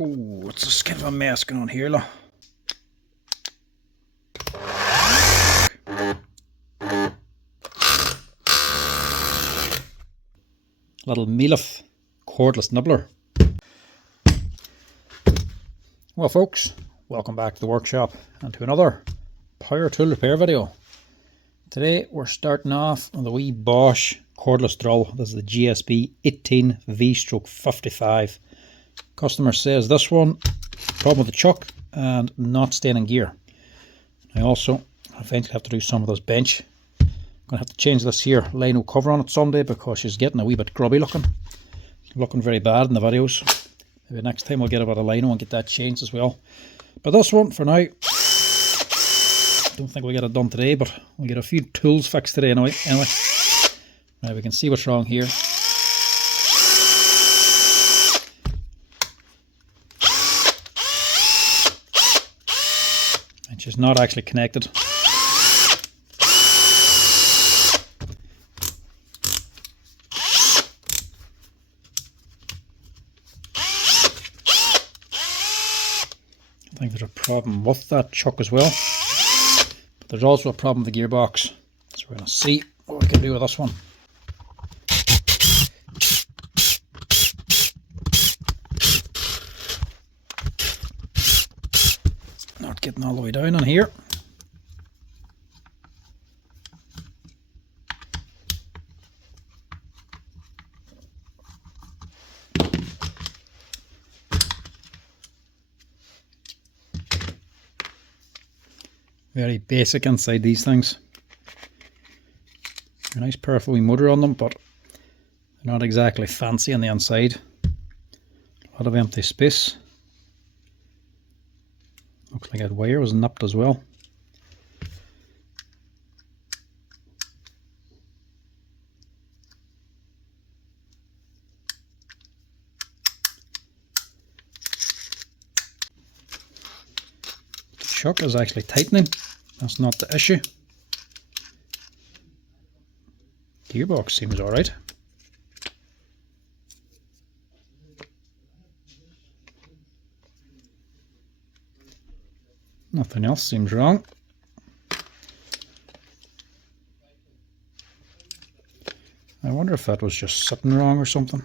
Oh, it's just kind of a mess going on here, look. Little Mealif cordless nibbler. Well folks, welcome back to the workshop and to another power tool repair video. Today we're starting off on the wee Bosch cordless drill. This is the GSB11E/55. Customer says this one, problem with the chuck and not staying in gear. I also eventually have to do some of this bench. I'm going to have to change this here lino cover on it someday because she's getting a wee bit grubby looking very bad in the videos. Maybe next time we'll get a bit of lino and get that changed as well. But this one for now, don't think we'll get it done today, but we'll get a few tools fixed today anyway. Now we can see what's wrong here. And she's not actually connected. I think there's a problem with that chuck as well. But there's also a problem with the gearbox. So we're going to see what we can do with this one. Not getting all the way down on here. Very basic inside these things. A nice powerful wee motor on them, but they're not exactly fancy on the inside. A lot of empty space. Looks like that wire was nipped as well. The chuck is actually tightening. That's not the issue. Gearbox seems alright. Nothing else seems wrong. I wonder if that was just sitting wrong or something.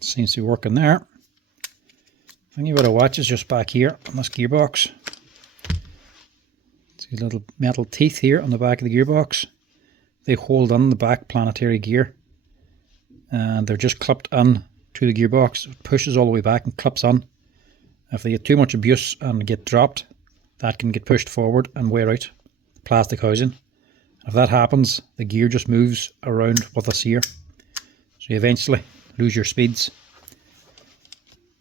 Seems to be working there. I think you've got to watch is just back here on this gearbox. See little metal teeth here on the back of the gearbox. They hold on the back planetary gear, and they're just clipped in to the gearbox. It pushes all the way back and clips on. If they get too much abuse and get dropped, that can get pushed forward and wear out the plastic housing. If that happens, the gear just moves around with us here, so you eventually lose your speeds.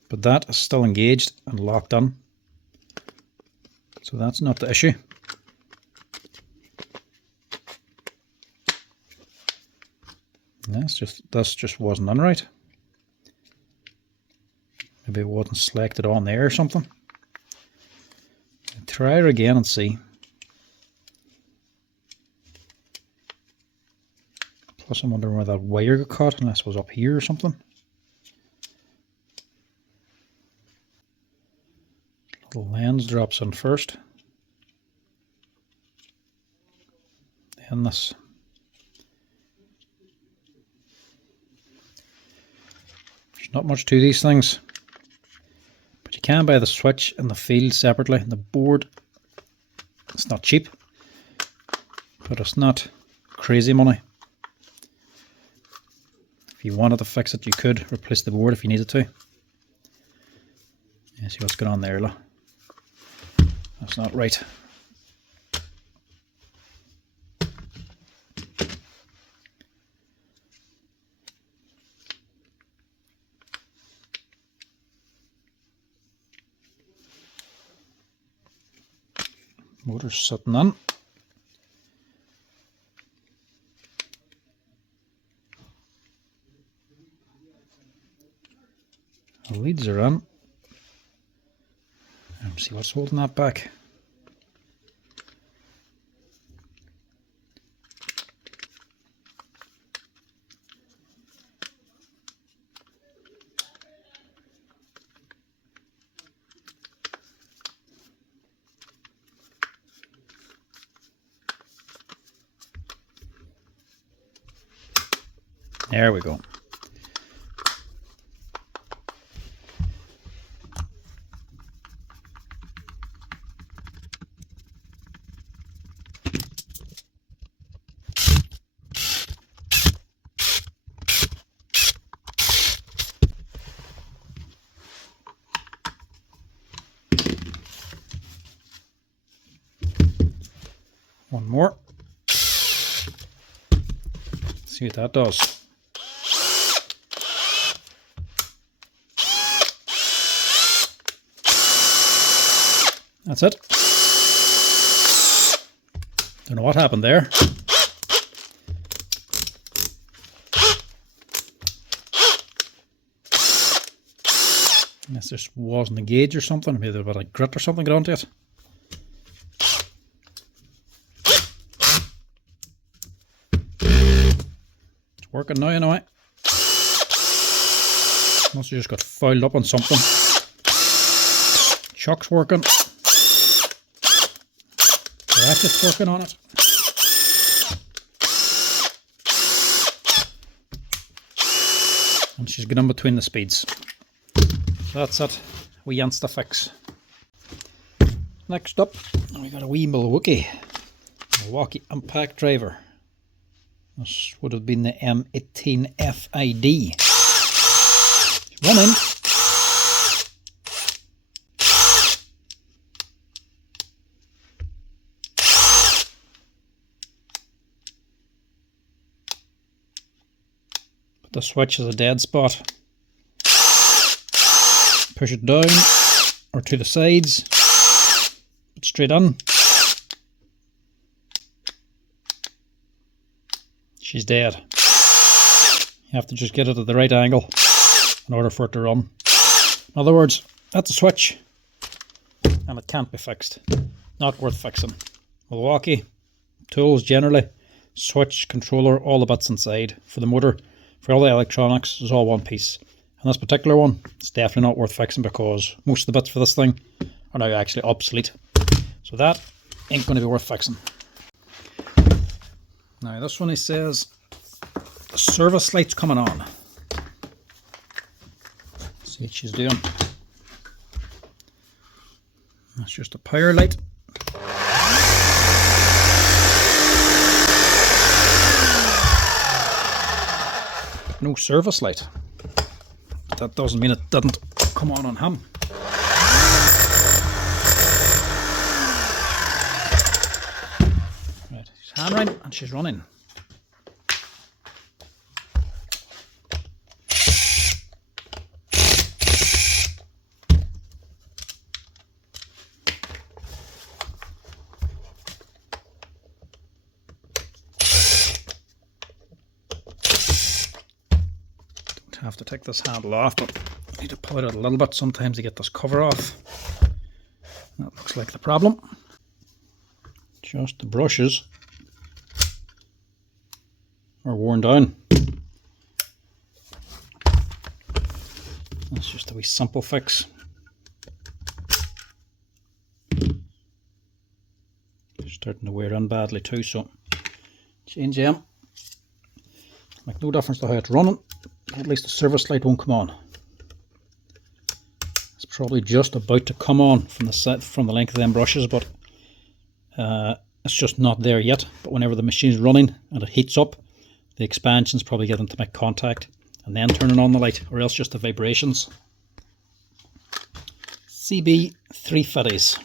But that is still engaged and locked in, so that's not the issue. This just wasn't in right. Maybe it wasn't selected on there or something. Try her again and see. Plus I'm wondering where that wire got caught, unless it was up here or something. The lens drops in first. Then this. There's not much to these things, but you can buy the switch and the field separately. The board, it's not cheap, but it's not crazy money. If you wanted to fix it, you could replace the board if you needed to. Yeah, see what's going on there, look. That's not right. Motor's sitting on. The leads are on. See what's holding that back. There we go. One more. See what that does. That's it. Don't know what happened there. Unless this wasn't a gauge or something, maybe a bit of grit or something got onto it. It's working now anyway. Must have just got fouled up on something. Chuck's working. Ratchet's working on it. And she's getting in between the speeds. So that's it. Wee ants to fix. Next up, we got a wee Milwaukee impact driver. This would have been the M18FID. It's running. The switch is a dead spot. Push it down or to the sides, put straight in. She's dead. You have to just get it at the right angle in order for it to run. In other words, that's a switch and it can't be fixed. Not worth fixing. Milwaukee, tools generally, switch, controller, all the bits inside. For the motor, for all the electronics, it's all one piece. And this particular one, it's definitely not worth fixing because most of the bits for this thing are now actually obsolete. So that ain't going to be worth fixing. Now this one, he says the service light's coming on. See what she's doing. That's just a power light. No service light. But that doesn't mean it didn't come on him. Right, she's hammering and she's running. Have to take this handle off, but I need to pull it out a little bit sometimes to get this cover off. That looks like the problem. Just the brushes are worn down. That's just a wee simple fix. Starting to wear in badly too, so change them. Make no difference to how it's running. At least the service light won't come on. It's probably just about to come on from the length of them brushes, but it's just not there yet. But whenever the machine's running and it heats up, the expansion's probably getting to make contact and then turning on the light, or else just the vibrations. CB350s.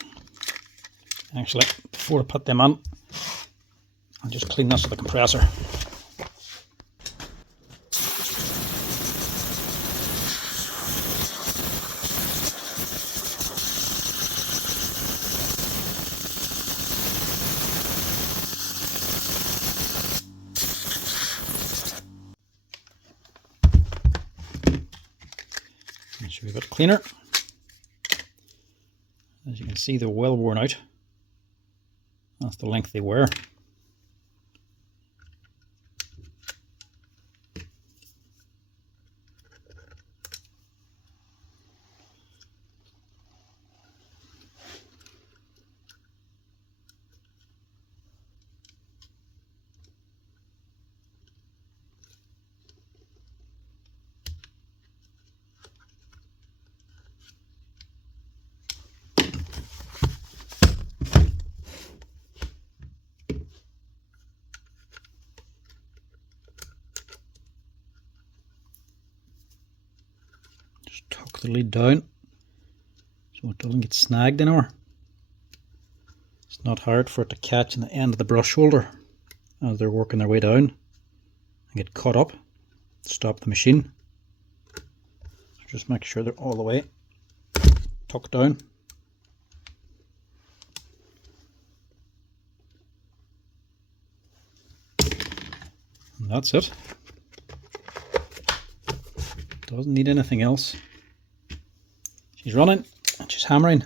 Actually, before I put them on, I'll just clean this with the compressor. It should be a bit cleaner. As you can see, they're well worn out. That's the length they were. Just tuck the lid down so it doesn't get snagged anywhere. It's not hard for it to catch in the end of the brush holder as they're working their way down and get caught up. Stop the machine. So just make sure they're all the way tucked down. And that's it. Doesn't need anything else. She's running and she's hammering.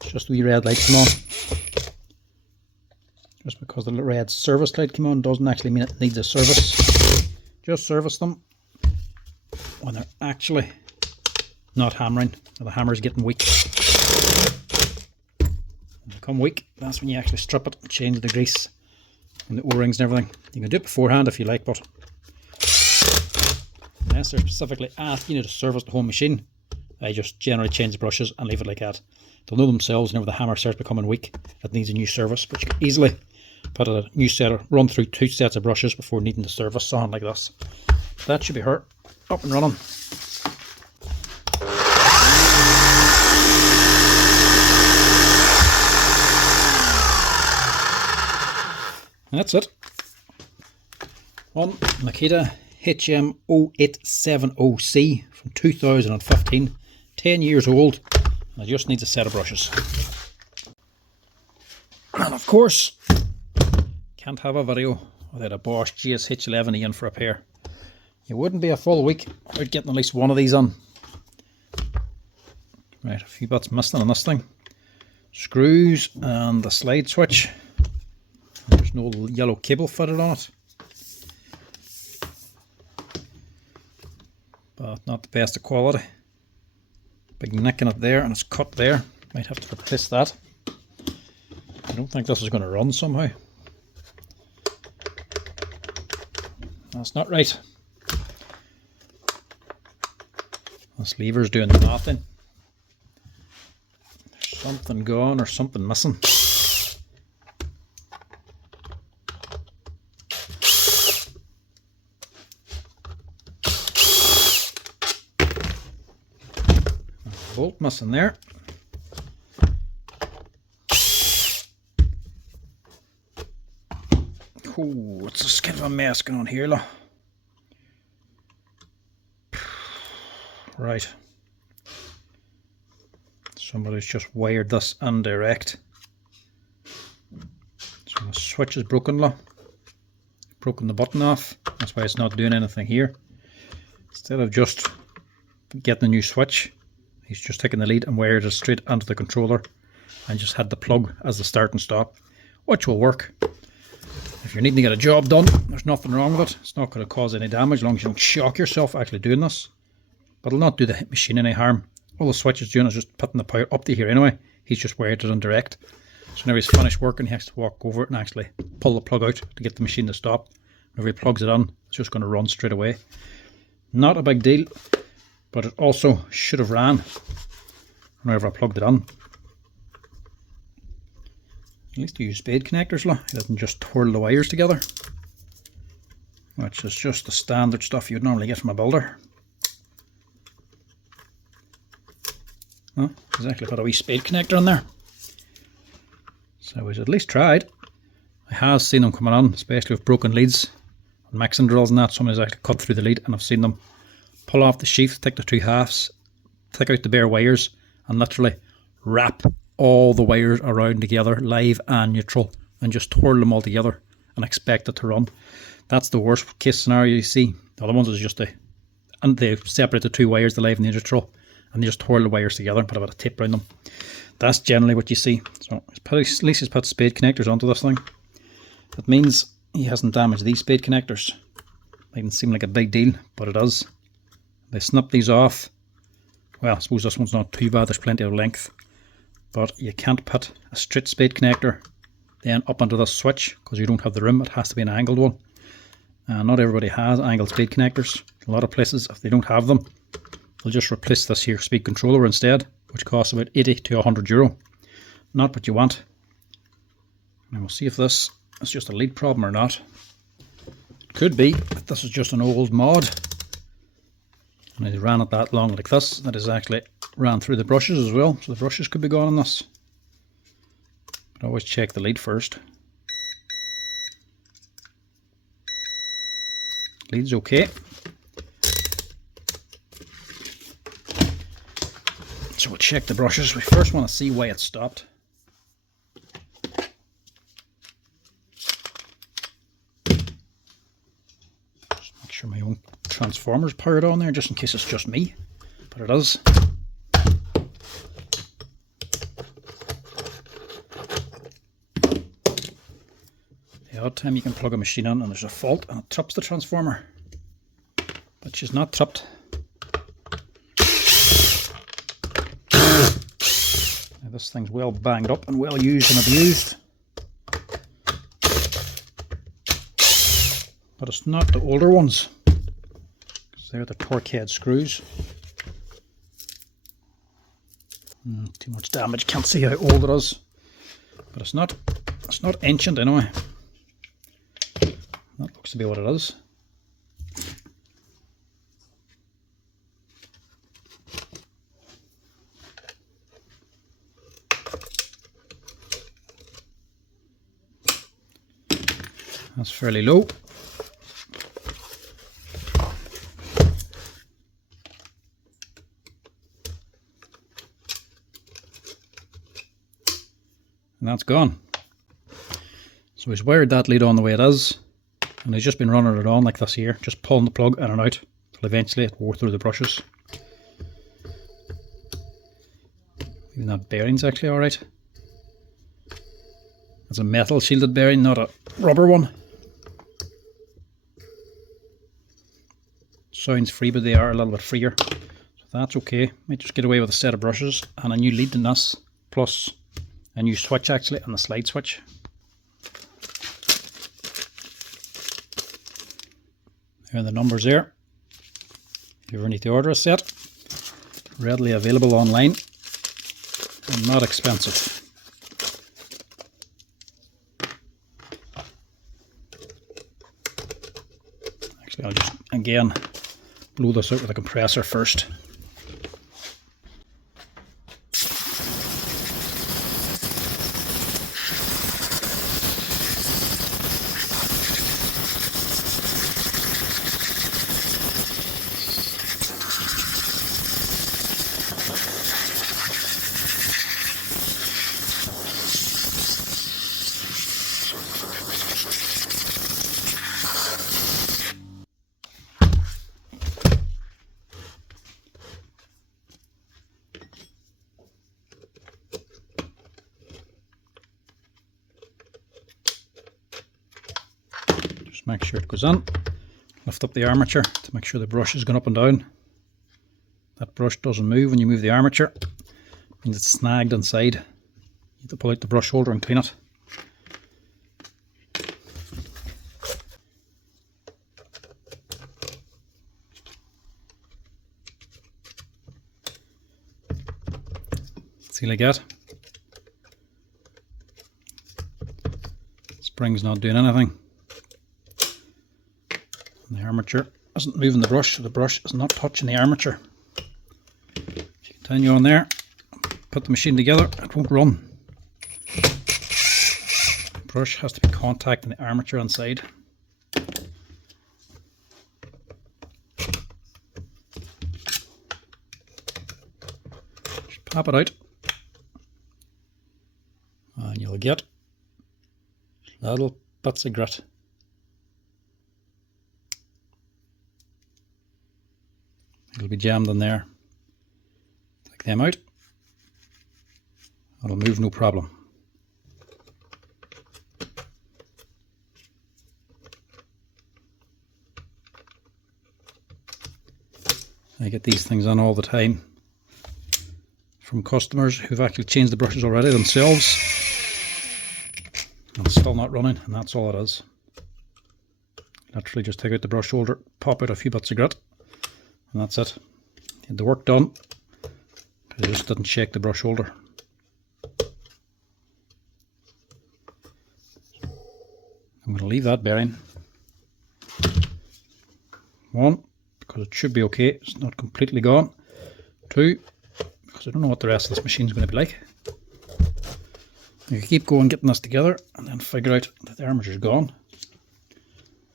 It's just the wee red light come on. Just because the red service light came on doesn't actually mean it needs a service. Just service them when they're actually not hammering, or the hammer's getting weak. When they become weak, that's when you actually strip it and change the grease and the O-rings and everything. You can do it beforehand if you like, but unless they're specifically asking you to service the whole machine, I just generally change the brushes and leave it like that. They'll know themselves whenever the hammer starts becoming weak that needs a new service, but you can easily put a new set or run through 2 sets of brushes before needing to service something like this. That should be her up and running. And that's it. One Makita HM11E from 2015, 10 years old, and it just needs a set of brushes. And of course, can't have a video without a Bosch GSH11E in for a pair. You wouldn't be a full week without getting at least one of these on. Right, a few bits missing on this thing. Screws and the slide switch. There's no yellow cable fitted on it. But not the best of quality. Big nick in it there, and it's cut there. Might have to replace that. I don't think this is going to run somehow. That's not right. This lever's doing nothing. There's something gone or something missing. Bolt missing there. Oh, it's just kind of a mess going on here, look. Right. Somebody's just wired this indirect. So the switch is broken, look. Broken the button off. That's why it's not doing anything here. Instead of just getting a new switch, he's just taken the lead and wired it straight onto the controller and just had the plug as the start and stop, which will work. If you're needing to get a job done, there's nothing wrong with it. It's not going to cause any damage as long as you don't shock yourself actually doing this. But it'll not do the machine any harm. All the switch is doing is just putting the power up to here anyway. He's just wired it in direct. So whenever he's finished working, he has to walk over it and actually pull the plug out to get the machine to stop. Whenever he plugs it in, it's just going to run straight away. Not a big deal, but it also should have ran whenever I plugged it in. At least you use spade connectors, look. It doesn't just twirl the wires together, which is just the standard stuff you'd normally get from a builder. Well, he's actually put a wee spade connector in there, so he's at least tried. I have seen them coming on, especially with broken leads and mixing drills and that. Somebody's actually cut through the lead, and I've seen them pull off the sheath, take the 2 halves, take out the bare wires, and literally wrap all the wires around together, live and neutral, and just twirl them all together and expect it to run. That's the worst case scenario you see. The other ones is just and they separate the 2 wires, the live and the neutral, and you just twirl the wires together and put a bit of tape around them. That's generally what you see. So at least he's put spade connectors onto this thing. That means he hasn't damaged these spade connectors. Mightn't seem like a big deal, but it is. They snip these off. Well, I suppose this one's not too bad, there's plenty of length. But you can't put a straight spade connector then up onto this switch because you don't have the room. It has to be an angled one. Not everybody has angled spade connectors. A lot of places, if they don't have them, they'll just replace this here speed controller instead, which costs about 80 to 100 euro. Not what you want. And we'll see if this is just a lead problem or not. It could be that this is just an old mod. And they ran it that long like this, that is actually ran through the brushes as well, so the brushes could be gone on this. But always check the lead first. Lead's okay. So we'll check the brushes. We first want to see why it stopped. Just make sure my own transformer's powered on there, just in case it's just me, but it is. The odd time you can plug a machine in and there's a fault and it trips the transformer, but she's not tripped. Now this thing's well banged up and well used and abused, but it's not the older ones. They're the torque head screws. Too much damage, can't see how old it is. But it's not ancient anyway. That looks to be what it is. That's fairly low. And that's gone. So he's wired that lead on the way it is, and he's just been running it on like this here, just pulling the plug in and out till eventually it wore through the brushes. Even that bearing's actually alright. It's a metal shielded bearing, not a rubber one. Sounds free, but they are a little bit freer, so that's okay. Might just get away with a set of brushes and a new lead in this, plus a new switch actually, and the slide switch. There are the numbers there. If you ever need to order a set, readily available online and not expensive. Actually, I'll just again blow this out with a compressor first. Make sure it goes in. Lift up the armature to make sure the brush is going up and down. That brush doesn't move when you move the armature. It means it's snagged inside. You have to pull out the brush holder and clean it. See like that? Spring's not doing anything. The armature isn't moving the brush, so the brush is not touching the armature. If you continue on there, put the machine together, it won't run. The brush has to be contacting the armature inside. Just pop it out, and you'll get little bits of grit. It'll be jammed in there. them out. It'll move no problem. I get these things on all the time from customers who've actually changed the brushes already themselves. And it's still not running, and that's all it is. Literally just take out the brush holder, pop out a few bits of grit, and that's it. Had the work done, because I just didn't shake the brush holder. I'm going to leave that bearing. 1, because it should be okay, it's not completely gone. 2, because I don't know what the rest of this machine is going to be like. You keep going getting this together and then figure out that the armature is gone.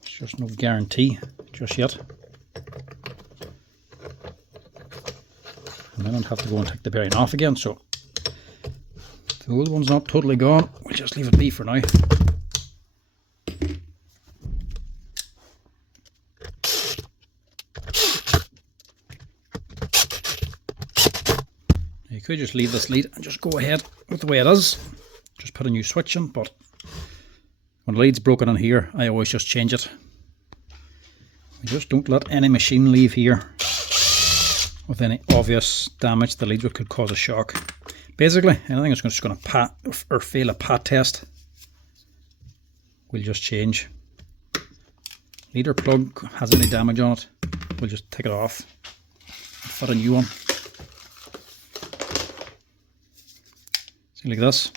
There's just no guarantee just yet. And then I'd have to go and take the bearing off again, so the old one's not totally gone, we'll just leave it be for now. You could just leave this lead and just go ahead with the way it is. Just put a new switch in, but when the lead's broken in here, I always just change it. We just don't let any machine leave here with any obvious damage to the leads, which could cause a shock. Basically, anything that's just going to pat or fail a pat test, we'll just change. Leader plug has any damage on it, we'll just take it off, fit a new one. See, like this.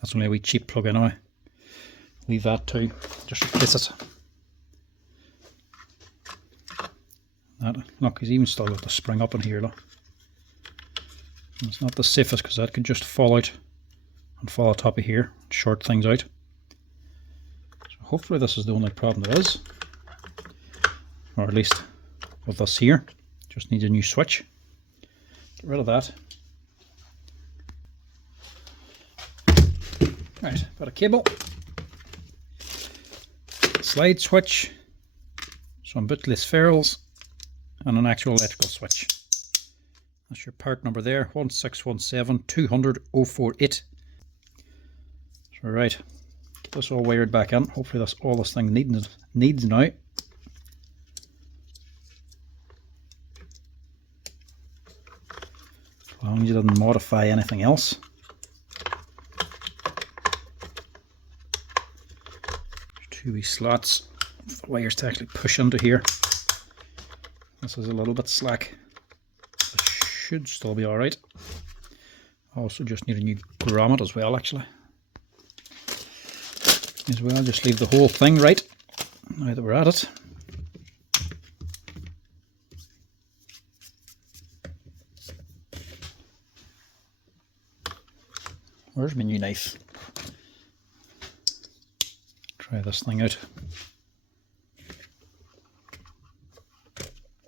That's only a wee cheap plug anyway. Leave that too. Just replace it. That, look, he's even still got the spring up in here, look. And it's not the safest because that could just fall out and fall on top of here, short things out. So hopefully this is the only problem there is. Or at least with this here. Just needs a new switch. Get rid of that. Right, got a cable, slide switch, some bootless ferrules, and an actual electrical switch. That's your part number there, 1617 200 048. So right, get this all wired back in. Hopefully that's all this thing needs now. As long as you didn't modify anything else. Two wee slots for the wires to actually push into here. This is a little bit slack. This should still be alright. Also just need a new grommet as well, actually. As well, just leave the whole thing right now that we're at it. Where's my new knife? Try this thing out.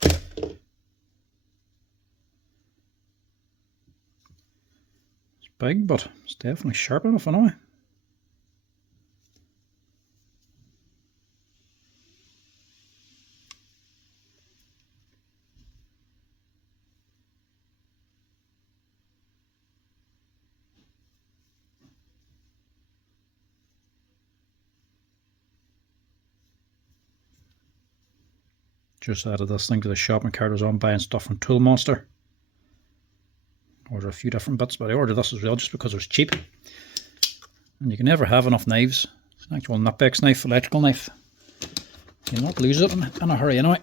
It's big, but it's definitely sharp enough anyway. Just added this thing to the shopping cart. I was on buying stuff from Tool Monster. Ordered a few different bits, but I ordered this as well just because it was cheap. And you can never have enough knives. It's an actual nutbex knife, electrical knife. You'll not lose it in a hurry anyway.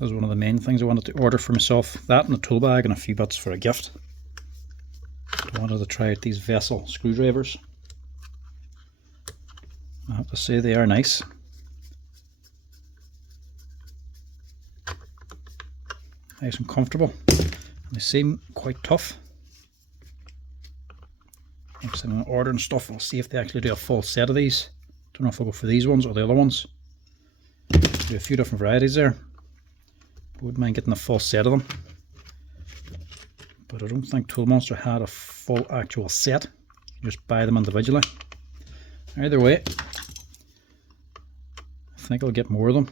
That was one of the main things I wanted to order for myself. That and a tool bag and a few bits for a gift. I wanted to try out these vessel screwdrivers. I have to say they are nice. Nice and comfortable. And they seem quite tough. Next time I'm ordering stuff, I'll see if they actually do a full set of these. Don't know if I'll go for these ones or the other ones. Do a few different varieties there. Wouldn't mind getting a full set of them. But I don't think Tool Monster had a full actual set. You just buy them individually. Either way, I think I'll get more of them.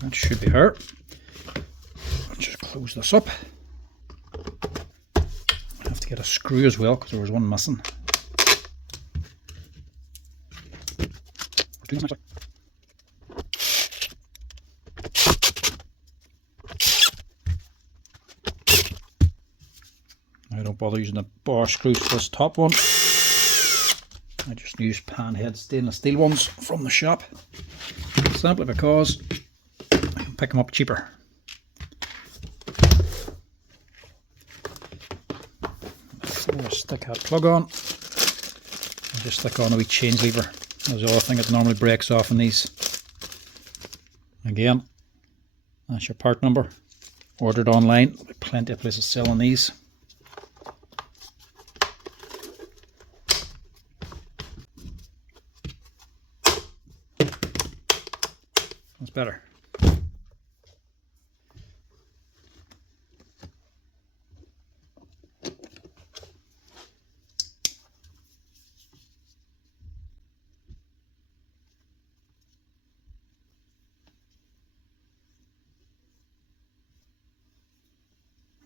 That should be her. I'll just close this up. I have to get a screw as well because there was one missing. I don't bother using the Bosch screws for this top one. I just use panhead stainless steel ones from the shop, simply because I can pick them up cheaper. Before I stick that plug on, I just stick on a wee change lever. That's the other thing that normally breaks off in these. Again, that's your part number. Ordered online. Plenty of places selling these. That's better.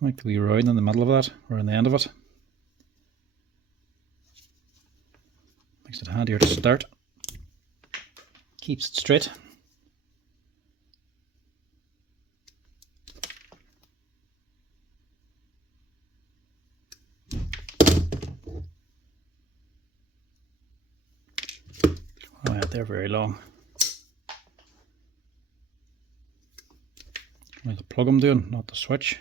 I like the wee round in the middle of that, or in the end of it. Makes it handier to start. Keeps it straight. Oh, they're very long. Only the plug I'm doing, not the switch.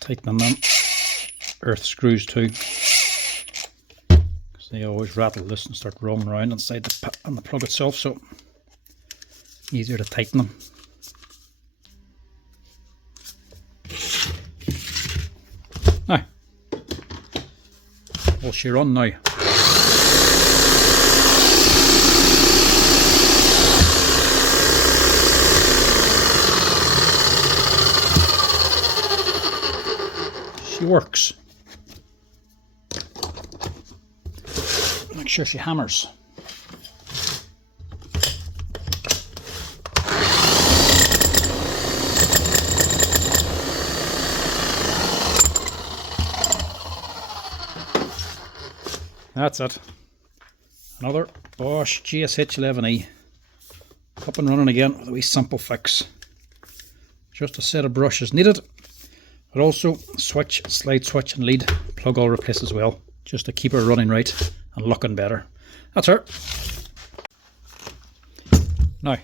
Tightening them earth screws too, because they always rattle this and start rolling around inside the plug itself, so easier to tighten them. Now, will she run now? Works. Make sure she hammers. That's it. Another Bosch GSH11E. Up and running again with a wee simple fix. Just a set of brushes needed. But also switch, slide switch and lead plug all replaced as well, just to keep her running right and looking better. That's her. Now,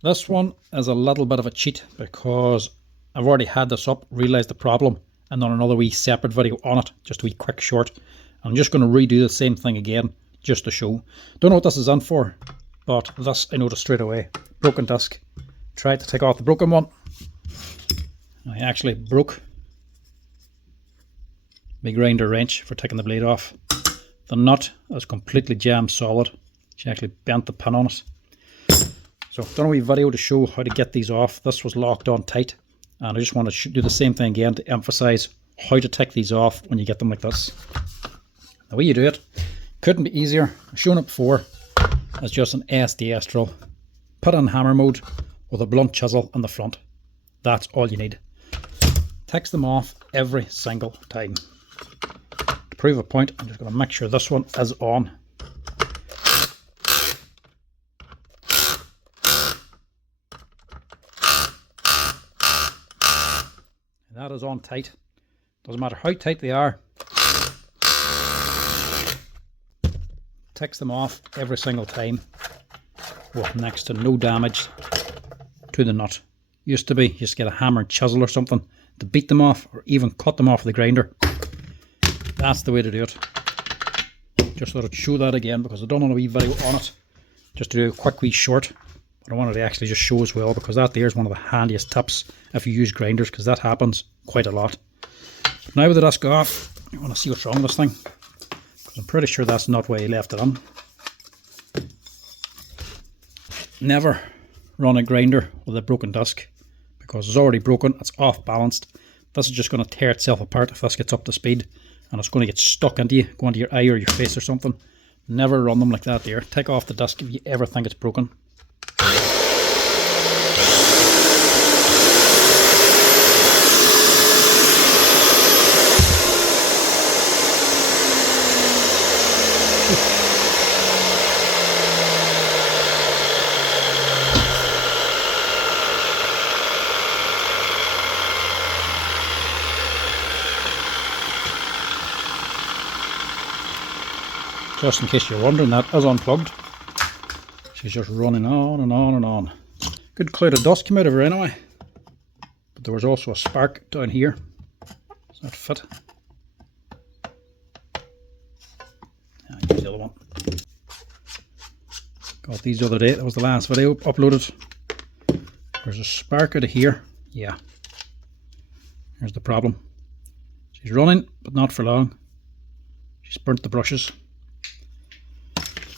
this one is a little bit of a cheat because I've already had this up, realised the problem, and done another wee separate video on it, just a wee quick short. I'm just going to redo the same thing again, just to show. Don't know what this is in for, but this I noticed straight away. Broken disc. Tried to take off the broken one. I actually broke my grinder wrench for taking the blade off. The nut is completely jammed solid. She actually bent the pin on it. So I've done a wee video to show how to get these off. This was locked on tight, and I just want to do the same thing again to emphasize how to take these off when you get them like this. The way you do it couldn't be easier. I've shown it before. It's just an SDS drill. Put in hammer mode with a blunt chisel in the front. That's all you need. Takes them off every single time. To prove a point, I'm just going to make sure this one is on. That is on tight. Doesn't matter how tight they are. Takes them off every single time with next to no damage to the nut. Used to be, you just get a hammer and chisel or something to beat them off, or even cut them off with the grinder. That's the way to do it. Just thought I'd show that again because I've done a wee video on it, just to do a quick wee short. But I wanted to actually just show as well, because that there is one of the handiest tips if you use grinders, because that happens quite a lot. But now with the disc off, I want to see what's wrong with this thing, because I'm pretty sure that's not where you left it on. Never run a grinder with a broken disc, because it's already broken, it's off balanced. This is just going to tear itself apart if this gets up to speed, and it's going to get stuck into you, go into your eye or your face or something. Never run them like that there. Take off the disc if you ever think it's broken. Just in case you're wondering, that is unplugged. She's just running on and on and on. Good cloud of dust came out of her anyway. But there was also a spark down here. Does that fit? Yeah, here's the other one. Got these the other day. That was the last video uploaded. There's a spark out of here. Yeah. Here's the problem. She's running, but not for long. She's burnt the brushes.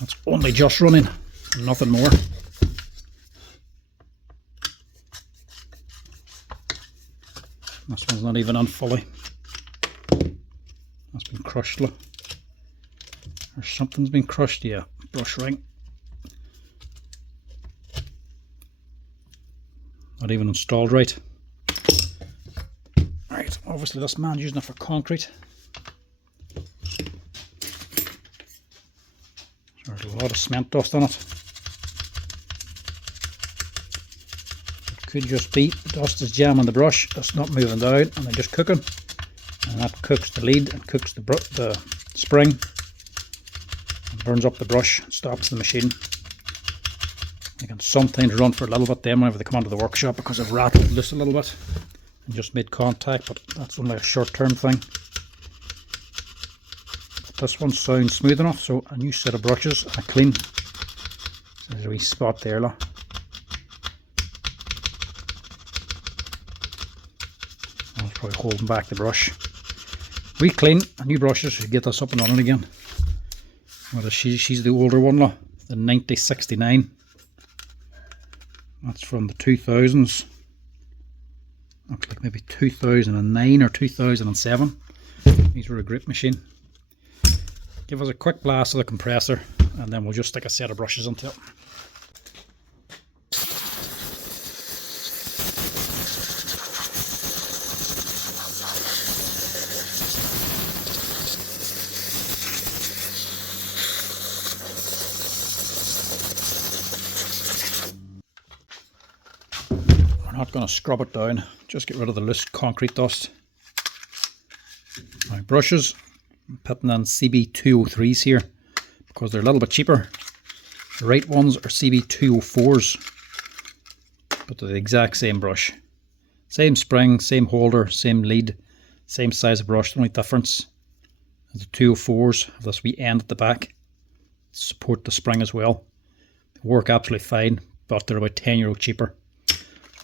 That's only just running, nothing more. This one's not even on fully. That's been crushed, look. Or something's been crushed, yeah. Brush ring. Not even installed right. Right, obviously this man's using it for concrete. There's a lot of cement dust on it. It could just be the dust is jamming the brush, it's not moving down, and they're just cooking. And that cooks the lead and cooks the spring. And burns up the brush, stops the machine. They can sometimes run for a little bit then whenever they come onto the workshop because they've rattled loose a little bit and just made contact, but that's only a short-term thing. This one sounds smooth enough, so a new set of brushes and a clean. There's a wee spot there, look. I was probably holding back the brush. We clean, a new brushes should get this up and running again. Well, she's the older one, look, the 9069. That's from the 2000s. Looks like maybe 2009 or 2007. These were a great machine. Give us a quick blast of the compressor and then we'll just stick a set of brushes into it. We're not going to scrub it down, just get rid of the loose concrete dust. My brushes. I'm putting in CB203s here because they're a little bit cheaper. The right ones are CB204s, but they're the exact same brush. Same spring, same holder, same lead, same size of brush. The only difference is the 204s have this wee end at the back. support the spring as well. They work absolutely fine, but they're about €10 cheaper.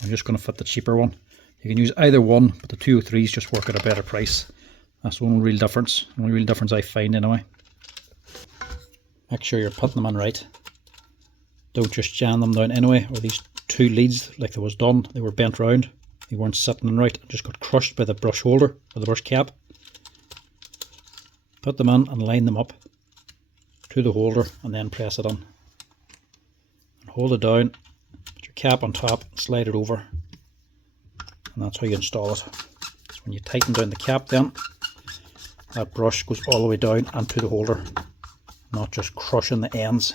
I'm just going to fit the cheaper one. You can use either one, but the 203s just work at a better price. That's the only real difference. The only real difference I find anyway. Make sure you're putting them in right. Don't just jam them down anyway, or these two leads, like they was done, they were bent round. They weren't sitting in right, just got crushed by the brush holder, or the brush cap. Put them in and line them up to the holder, and then press it on. And hold it down, put your cap on top, slide it over, and that's how you install it. So when you tighten down the cap then, that brush goes all the way down and to the holder, not just crushing the ends.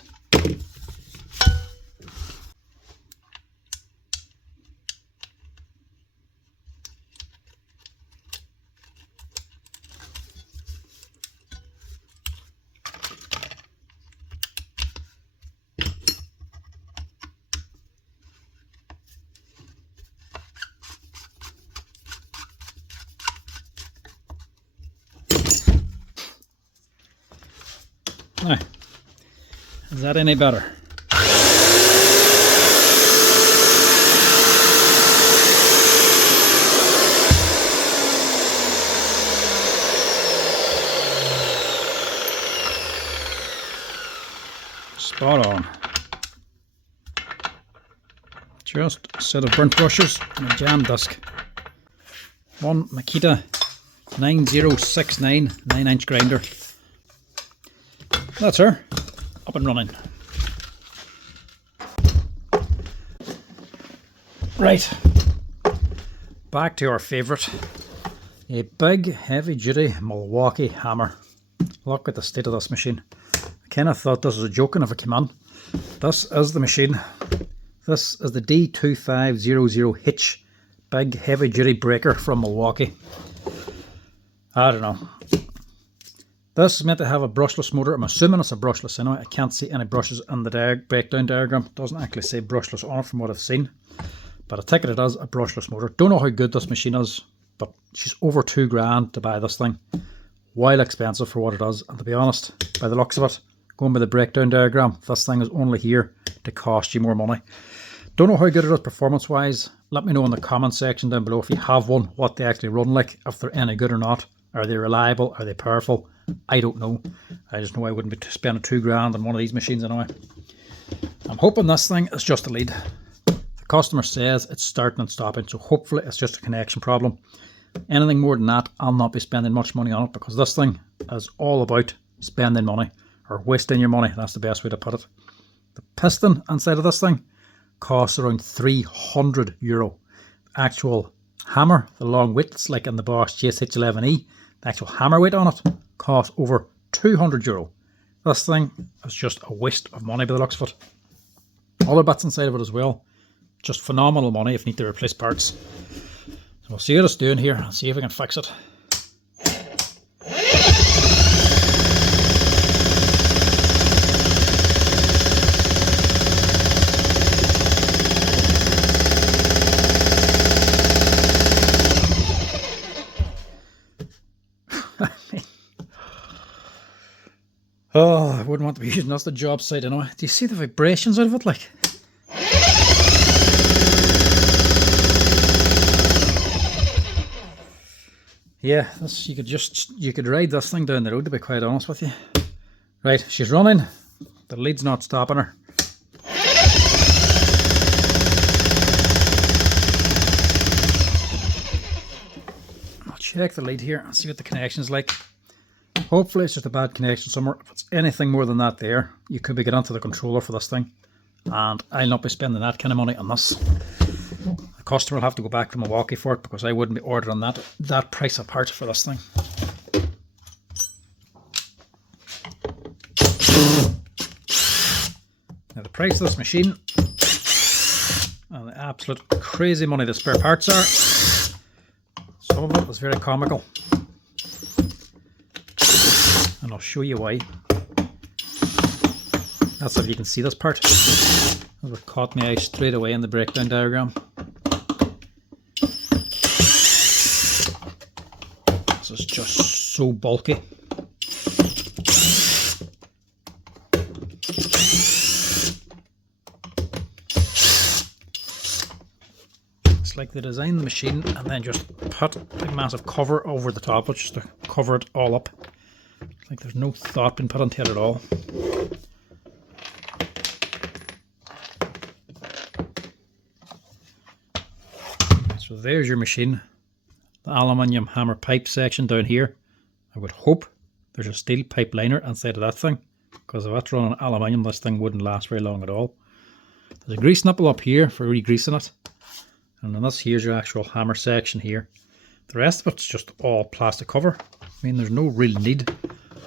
Now, is that any better? Spot on. Just a set of burnt brushes and a jam disc. One Makita 9069 9-inch grinder. That's her, up and running. Right, back to our favourite, a big heavy duty Milwaukee hammer. Look at the state of this machine. I kind of thought this was a joke if it came on. This is the machine. This is the D2500H, big heavy duty breaker from Milwaukee. I don't know. This is meant to have a brushless motor. I'm assuming it's a brushless anyway. I can't see any brushes in the breakdown diagram. It doesn't actually say brushless on it from what I've seen. But I take it is a brushless motor. Don't know how good this machine is, but she's over £2,000 to buy this thing. While expensive for what it is. And to be honest, by the looks of it, going by the breakdown diagram, this thing is only here to cost you more money. Don't know how good it is performance wise. Let me know in the comment section down below if you have one, what they actually run like, if they're any good or not. Are they reliable? Are they powerful? I don't know. I just know I wouldn't be spending £2,000 on one of these machines anyway. I'm hoping this thing is just a lead. The customer says it's starting and stopping, so hopefully it's just a connection problem. Anything more than that, I'll not be spending much money on it, because this thing is all about spending money, or wasting your money. That's the best way to put it. The piston inside of this thing costs around €300. The actual hammer, the long widths like in the Bosch GSH11E, the actual hammer weight on it costs over €200. This thing is just a waste of money by the looks of it. Other bits inside of it as well, just phenomenal money if you need to replace parts. So we'll see what it's doing here and see if we can fix it. Oh, I wouldn't want to be using this as the job site anyway. Do you see the vibrations out of it, like? Yeah, this you could ride this thing down the road, to be quite honest with you. Right, she's running. The lead's not stopping her. I'll check the lead here and see what the connection is like. Hopefully it's just a bad connection somewhere. If it's anything more than that there, you could be getting onto the controller for this thing. And I'll not be spending that kind of money on this. The customer will have to go back to Milwaukee for it, because I wouldn't be ordering that price of part for this thing. Now the price of this machine, and the absolute crazy money the spare parts are, some of it was very comical. And I'll show you why. That's if you can see this part. That's what caught my eye straight away in the breakdown diagram. This is just so bulky. It's like they designed the machine and then just put a massive cover over the top, which is to cover it all up. Like there's no thought been put into it at all. So there's your machine. The aluminium hammer pipe section down here. I would hope there's a steel pipe liner inside of that thing, because if that's running aluminium, this thing wouldn't last very long at all. There's a grease nipple up here for re-greasing it, and then here's your actual hammer section here. The rest of it's just all plastic cover. I mean, there's no real need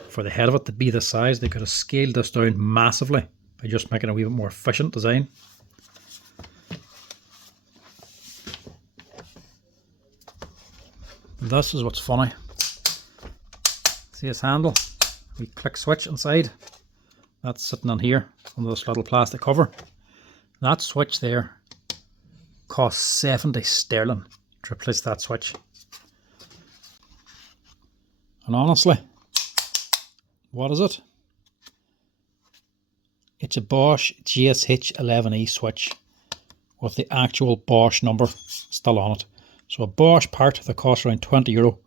for the head of it to be this size. They could have scaled this down massively by just making a wee bit more efficient design. This is what's funny. See this handle? We click switch inside. That's sitting on here under this little plastic cover. That switch there costs 70 sterling to replace that switch. And honestly, what is it? It's a Bosch GSH11E switch with the actual Bosch number still on it. So a Bosch part that costs around €20.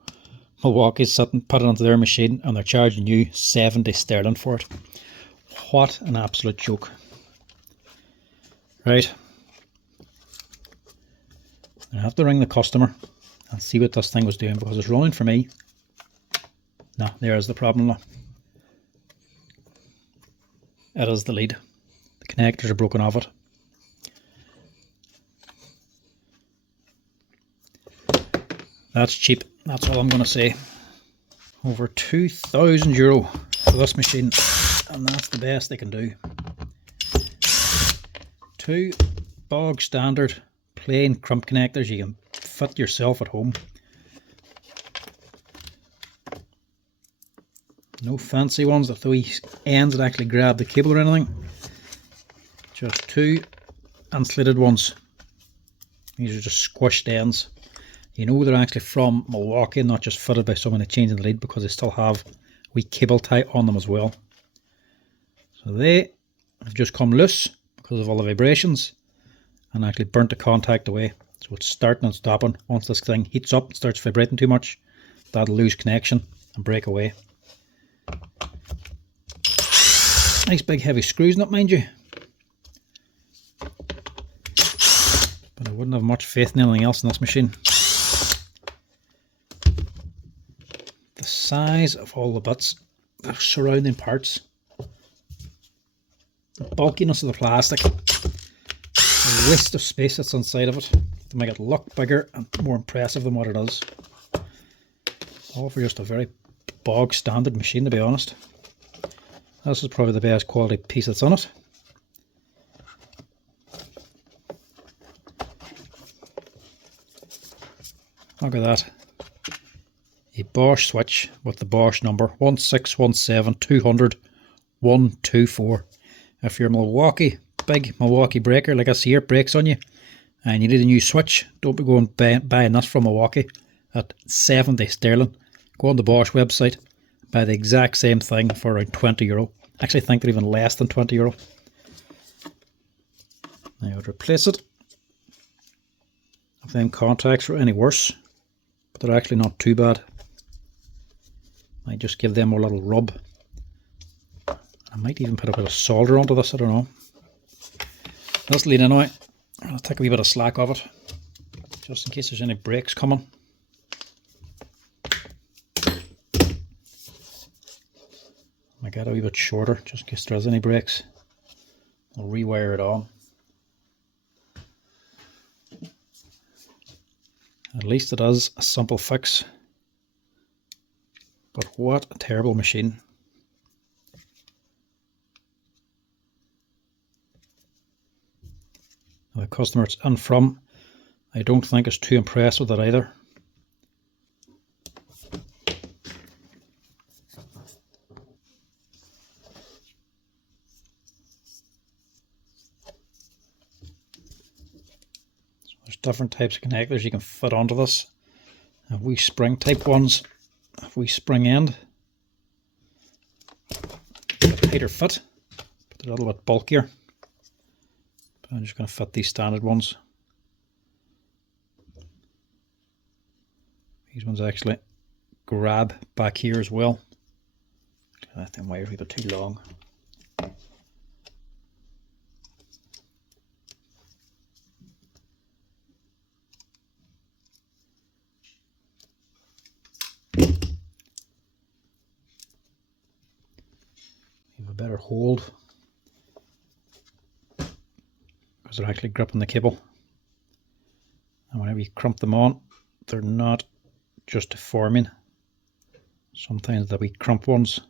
Milwaukee's sitting, put it onto their machine, and they're charging you 70 sterling for it. What an absolute joke. Right. I have to ring the customer and see what this thing was doing, because it's running for me. No, there's the problem now. It is the lead. The connectors are broken off it. That's cheap, that's all I'm going to say. Over €2,000 for this machine, and that's the best they can do. Two bog standard plain crimp connectors you can fit yourself at home. No fancy ones with those ends that actually grab the cable or anything. Just two insulated ones. These are just squished ends. You know they're actually from Milwaukee, not just fitted by someone changing the lead, because they still have a wee cable tie on them as well. So they have just come loose because of all the vibrations and actually burnt the contact away. So it's starting and stopping. Once this thing heats up and starts vibrating too much, that'll lose connection and break away. Nice big heavy screws in it, mind you. But I wouldn't have much faith in anything else in this machine. The size of all the bits, the surrounding parts, the bulkiness of the plastic, the waste of space that's inside of it to make it look bigger and more impressive than what it is. All for just a very bog standard machine, to be honest. This is probably the best quality piece that's on it. Look at that. A Bosch switch with the Bosch number 1617200-124. If you're a big Milwaukee breaker like this here breaks on you and you need a new switch, don't be going buying this from Milwaukee at 70 sterling. Go on the Bosch website, buy the exact same thing for around €20. I actually think they're even less than €20. Now I would replace it if them contacts were any worse, but they're actually not too bad. I just give them a little rub. I might even put a bit of solder onto this, I don't know. This lead anyway, I'll take a wee bit of slack off it, just in case there's any breaks coming. I get a wee bit shorter, just in case there is any breaks. I'll rewire it on. At least it is a simple fix. But what a terrible machine. The customer it's in from, I don't think is too impressed with it either. So there's different types of connectors you can fit onto this. A wee spring type ones, a wee spring end, a tighter fit, but they're a little bit bulkier. I'm just going to fit these standard ones. These ones actually grab back here as well. That thing wire's a bit too long. Have a better hold because they're actually gripping the cable, and whenever you crump them on, they're not just deforming. Sometimes the wee crump ones,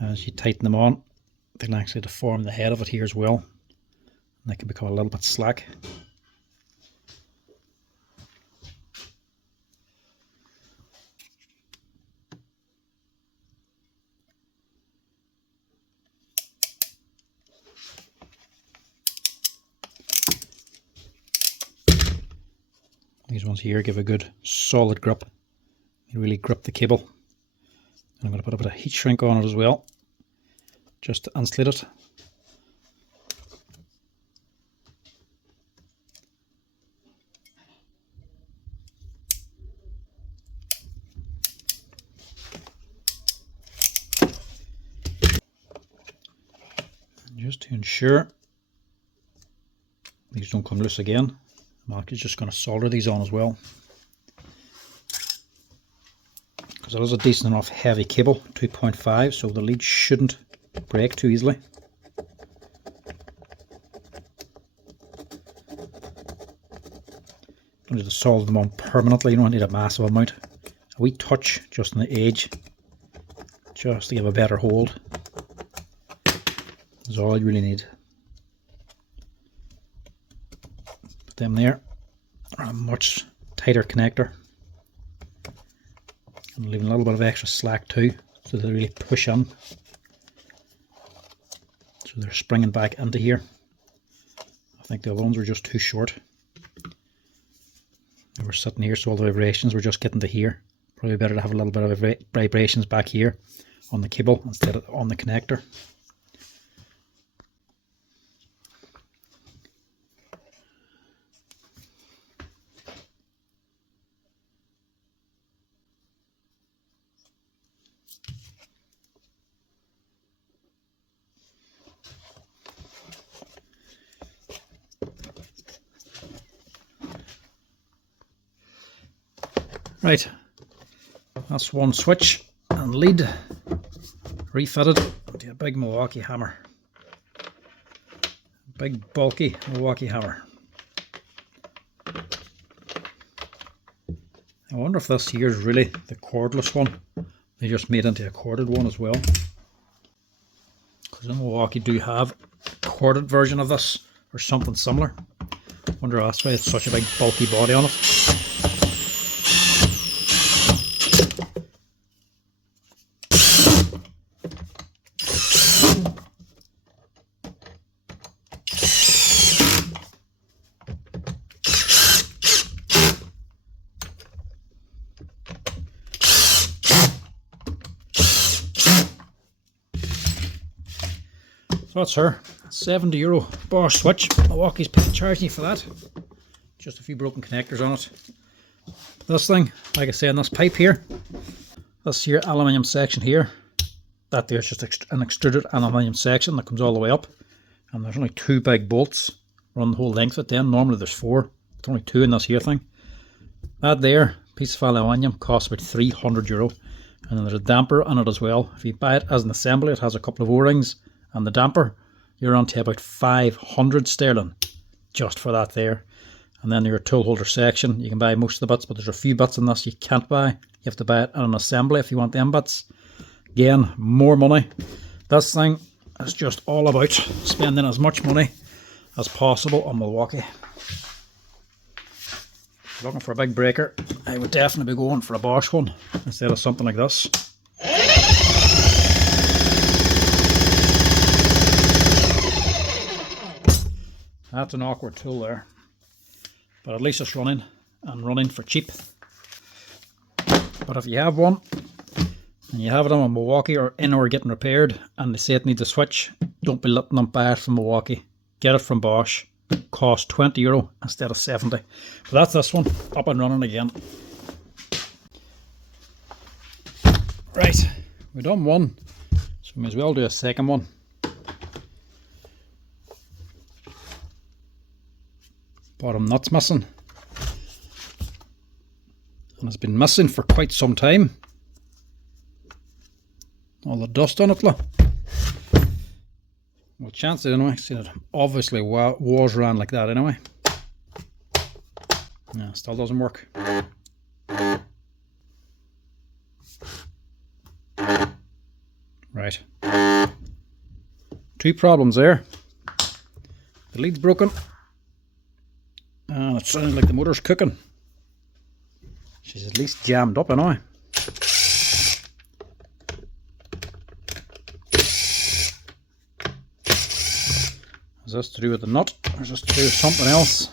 as you tighten them on, they can actually deform the head of it here as well, and they can become a little bit slack. These ones here give a good solid grip. You really grip the cable. And I'm going to put a bit of heat shrink on it as well, just to insulate it. And just to ensure these don't come loose again, Mark is just going to solder these on as well, because it is a decent enough heavy cable, 2.5, so the lead shouldn't break too easily. You need to solder them on permanently. You don't need a massive amount. A wee touch just on the edge, just to give a better hold, is all you really need. Them there are a much tighter connector, and leaving a little bit of extra slack too, so they really push in, so they're springing back into here. I think the other ones were just too short. They were sitting here, so all the vibrations were just getting to here. Probably better to have a little bit of vibrations back here on the cable instead of on the connector. Right, that's one switch and lead refitted into a big Milwaukee hammer. Big bulky Milwaukee hammer. I wonder if this here is really the cordless one. They just made into a corded one as well. Because Milwaukee do have a corded version of this or something similar. I wonder if that's why it's such a big bulky body on it. So that's her €70 Bosch switch. Milwaukee's charging you for that. Just a few broken connectors on it. This thing, like I say, in this pipe here, this here aluminium section here, that there's just an extruded aluminium section that comes all the way up, and there's only 2 big bolts run the whole length of it. Then normally there's 4, there's only 2 in this here thing. That there piece of aluminium costs about €300, and then there's a damper on it as well. If you buy it as an assembly, it has a couple of O-rings and the damper. You're on to about 500 sterling just for that there. And then your tool holder section, you can buy most of the bits, but there's a few bits in this you can't buy. You have to buy it in an assembly if you want them bits. Again, more money. This thing is just all about spending as much money as possible on Milwaukee. If you're looking for a big breaker, I would definitely be going for a Bosch one instead of something like this. That's an awkward tool there, but at least it's running, and running for cheap. But if you have one and you have it on a Milwaukee or getting repaired and they say it needs a switch, don't be letting them buy it from Milwaukee. Get it from Bosch. Cost €20 instead of 70. But that's this one up and running again. Right, we've done one, so we may as well do a second one. Bottom nut's missing, and it's been missing for quite some time. All the dust on it, look. Well, chance it anyway. See, it obviously was ran like that anyway. No, still doesn't work. Right. Two problems there. The lead's broken. And it sounds like the motor's cooking. She's at least jammed up anyway. Is this to do with the nut, or is this to do with something else?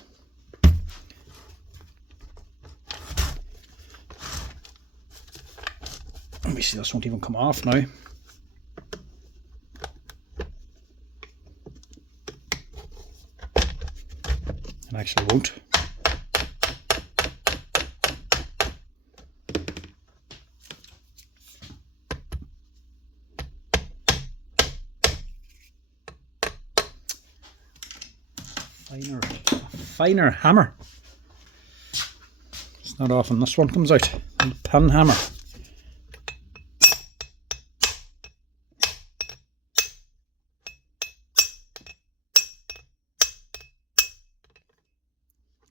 Let me see, this won't even come off now. It actually won't. Finer hammer. It's not often this one comes out. And the pin hammer.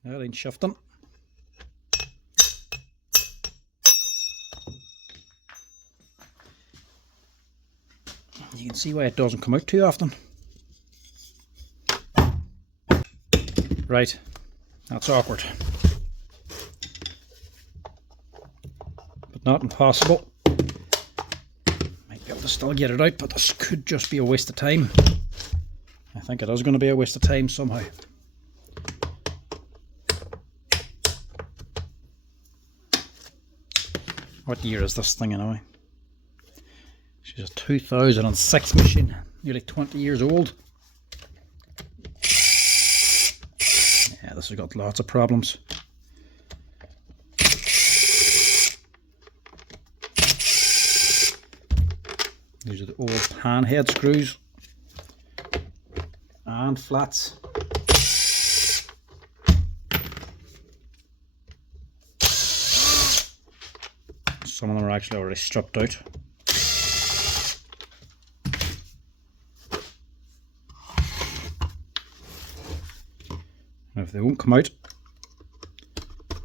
That ain't shifting. You can see why it doesn't come out too often. Right, that's awkward. But not impossible. Might be able to still get it out, but this could just be a waste of time. I think it is going to be a waste of time somehow. What year is this thing anyway? She's a 2006 machine, nearly 20 years old. Yeah, this has got lots of problems. These are the old pan head screws and flats. Some of them are actually already stripped out. If they won't come out,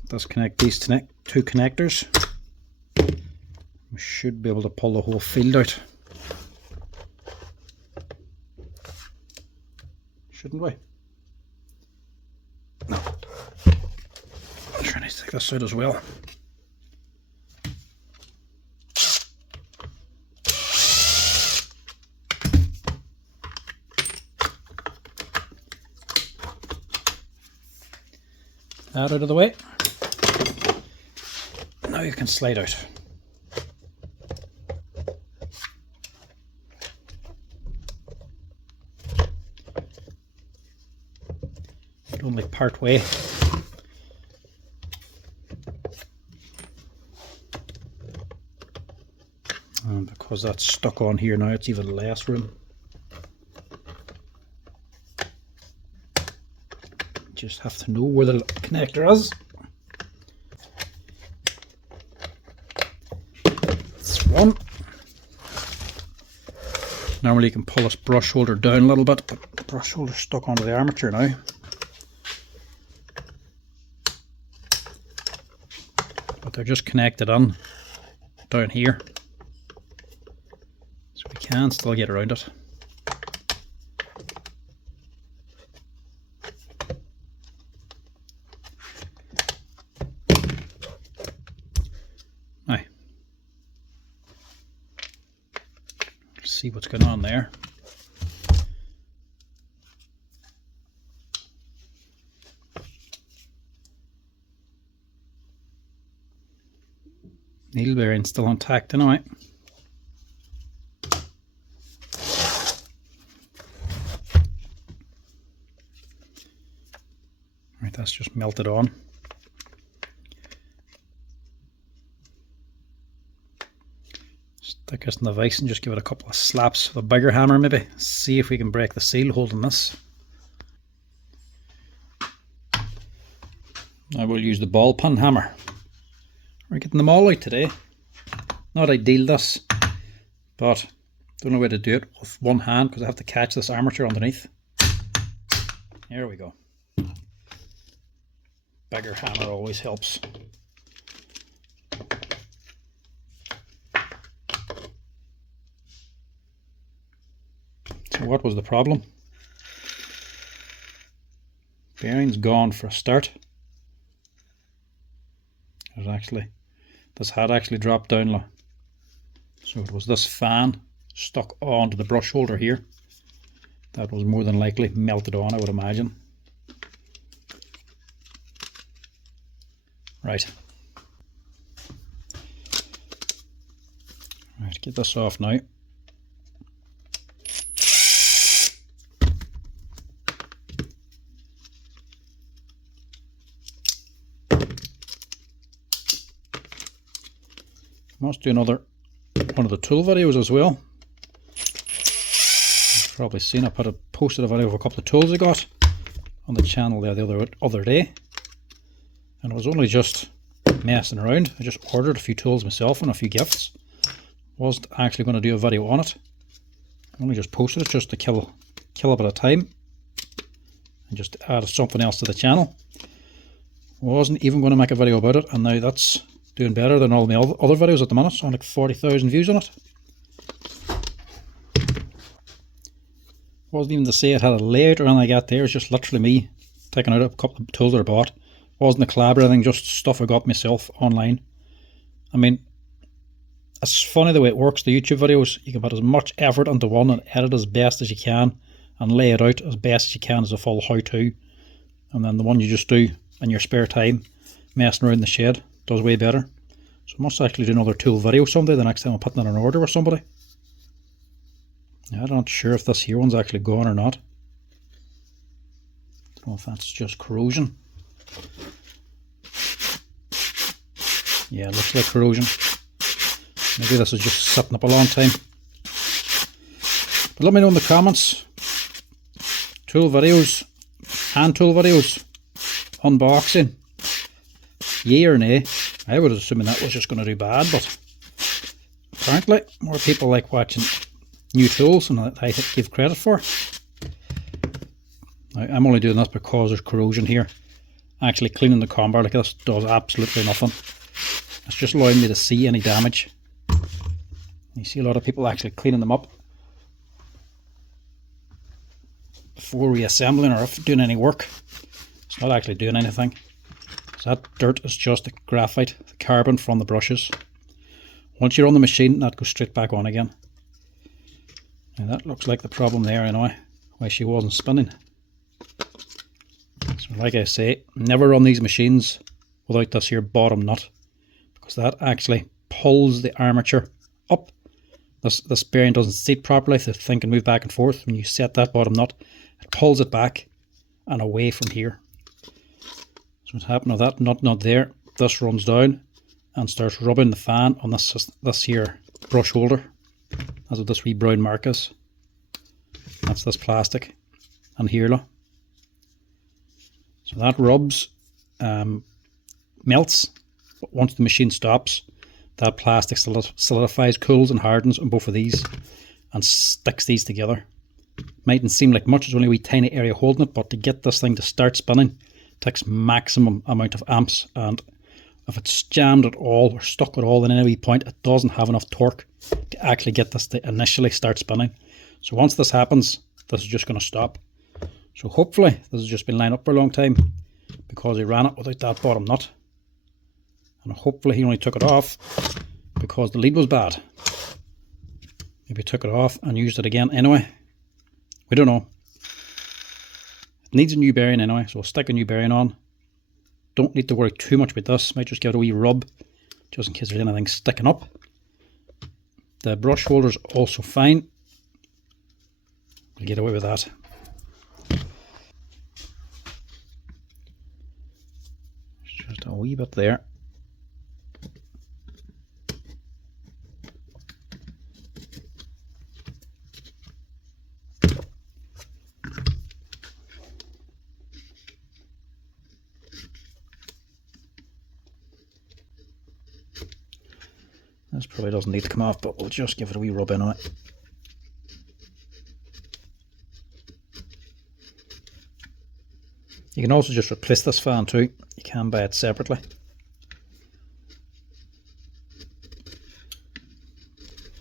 disconnect these two connectors. We should be able to pull the whole field out. Shouldn't we? No. I'm trying to take this out as well. That out of the way. Now you can slide out. But only part way. And because that's stuck on here now, it's even less room. Just have to know where the connector is. That's one. Normally you can pull this brush holder down a little bit, but the brush holder's stuck onto the armature now. But they're just connected on down here, so we can still get around it. See what's going on there. Needle bearing still intact anyway. Right, that's just melted on. stick this in the vise and just give it a couple of slaps with a bigger hammer maybe. See if we can break the seal holding this. I will use the ball pin hammer. We're getting them all out today. Not ideal this, but the only way to do it with one hand because I have to catch this armature underneath. There we go. Bigger hammer always helps. So what was the problem? Bearing's gone for a start. This had actually dropped down. So it was this fan stuck onto the brush holder here. That was more than likely melted on, I would imagine. Right, get this off now. Must do another one of the tool videos as well. You've probably seen I posted a video of a couple of tools I got on the channel there the other day, and it was only just messing around. I just ordered a few tools myself and a few gifts. Wasn't actually going to do a video on it. I only just posted it just to kill a bit of time and just add something else to the channel. Wasn't even going to make a video about it, and now that's doing better than all my other videos at the minute. On like 40,000 views on it. Wasn't even to say it had a layout or anything like that there. It's just literally me taking out a couple of tools that I bought. Wasn't a collab or anything, just stuff I got myself online. I mean, it's funny the way it works, the YouTube videos. You can put as much effort into one and edit as best as you can and lay it out as best as you can as a full how-to. And then the one you just do in your spare time, messing around in the shed, does way better. So I must actually do another tool video someday, the next time I'm putting in an order with somebody. I'm not sure if this here one's actually gone or not. I don't know if that's just corrosion. Yeah, it looks like corrosion. Maybe this is just sitting up a long time. But let me know in the comments. Tool videos, hand tool videos, unboxing. Yay or nay? I would assume that was just going to do bad, but apparently more people like watching new tools than I give credit for. Now, I'm only doing this because there's corrosion here. Actually cleaning the comb bar like this does absolutely nothing. It's just allowing me to see any damage. You see a lot of people actually cleaning them up before reassembling or doing any work. It's not actually doing anything. So that dirt is just the graphite, the carbon from the brushes. Once you're on the machine, that goes straight back on again. And that looks like the problem there anyway, why she wasn't spinning. So like I say, never run these machines without this here bottom nut, because that actually pulls the armature up. This bearing doesn't seat properly, so the thing can move back and forth. When you set that bottom nut, it pulls it back and away from here. So what's happened with that nut not there, this runs down and starts rubbing the fan on this here brush holder. That's what this wee brown mark is. That's this plastic and here, look. So that rubs, melts, but once the machine stops, that plastic solidifies, cools and hardens on both of these and sticks these together. Mightn't seem like much, it's only a wee tiny area holding it, but to get this thing to start spinning takes maximum amount of amps, and if it's jammed at all or stuck at all in any wee point, it doesn't have enough torque to actually get this to initially start spinning. So once this happens, this is just going to stop. So hopefully this has just been lined up for a long time because he ran it without that bottom nut, and hopefully he only took it off because the lead was bad. Maybe took it off and used it again anyway. We don't know. It needs a new bearing anyway, so we'll stick a new bearing on. Don't need to worry too much with this. Might just give it a wee rub just in case there's anything sticking up. The brush holder's also fine. We'll get away with that. Just a wee bit there. This probably doesn't need to come off, but we'll just give it a wee rub in on it. You can also just replace this fan too. You can buy it separately.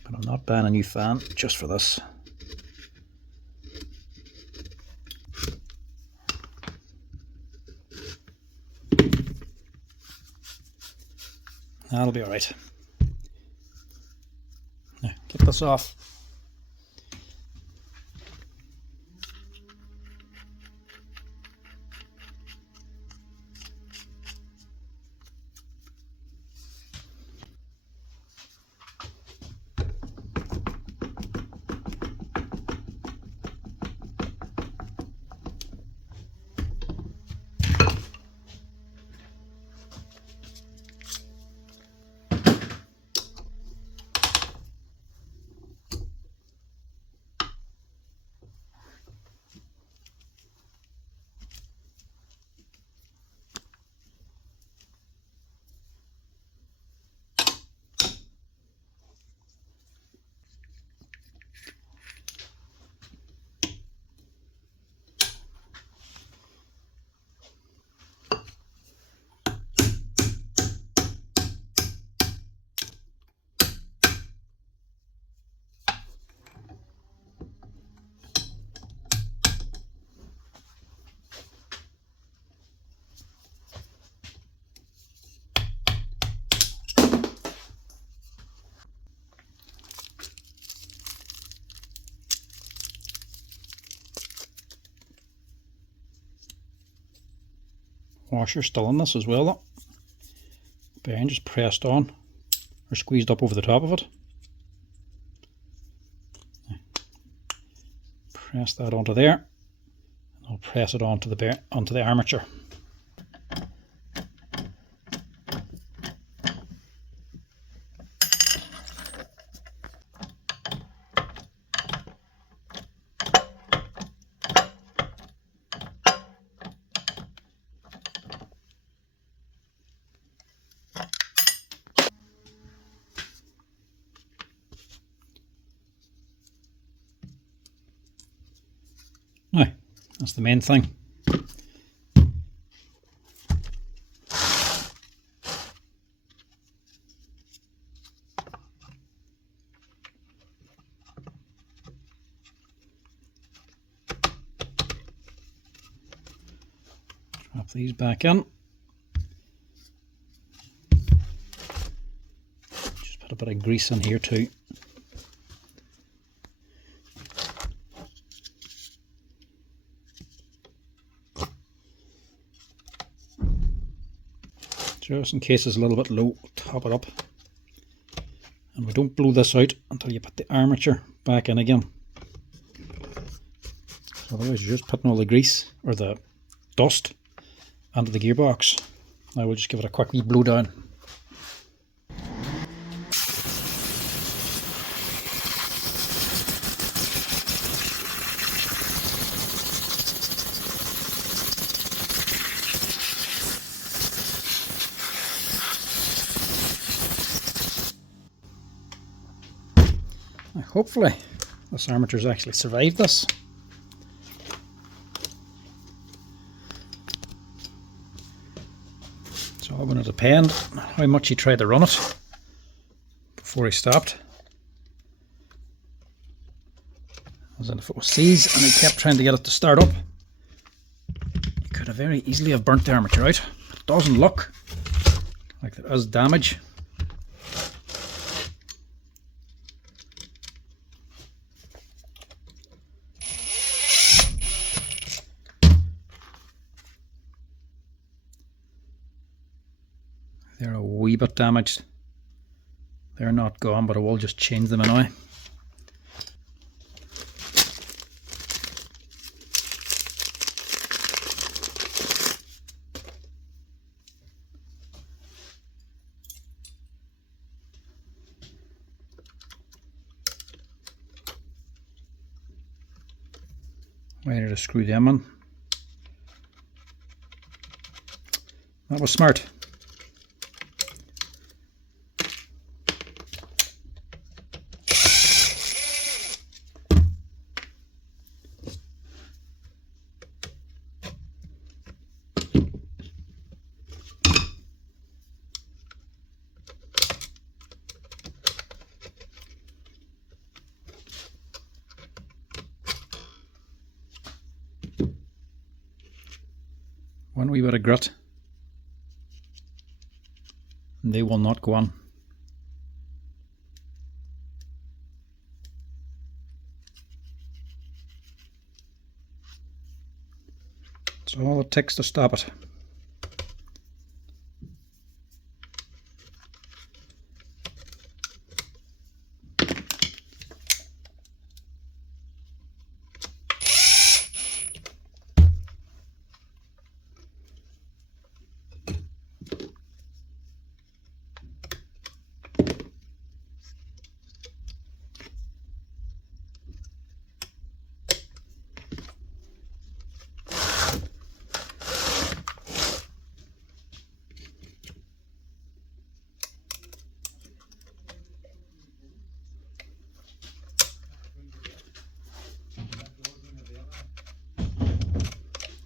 But I'm not buying a new fan just for this. That'll be alright. Now, get this off. Washer still in this as well though. Bearing just pressed on or squeezed up over the top of it. Press that onto there, and I'll press it onto the armature. Now, that's the main thing. Drop these back in. Just put a bit of grease in here too. Just in case it's a little bit low, top it up. And we don't blow this out until you put the armature back in again. So otherwise you're just putting all the grease or the dust onto the gearbox. Now we'll just give it a quick wee blow down. Hopefully this armature's actually survived this. It's all going to depend on how much he tried to run it before he stopped. As in if it was seized and he kept trying to get it to start up, he could have very easily have burnt the armature out. It doesn't look like there is damage. They're a wee bit damaged. They're not gone, but I will just change them anyway. Ready to screw them in. That was smart. one wee bit of grit, and they will not go on. That's all it takes to stop it.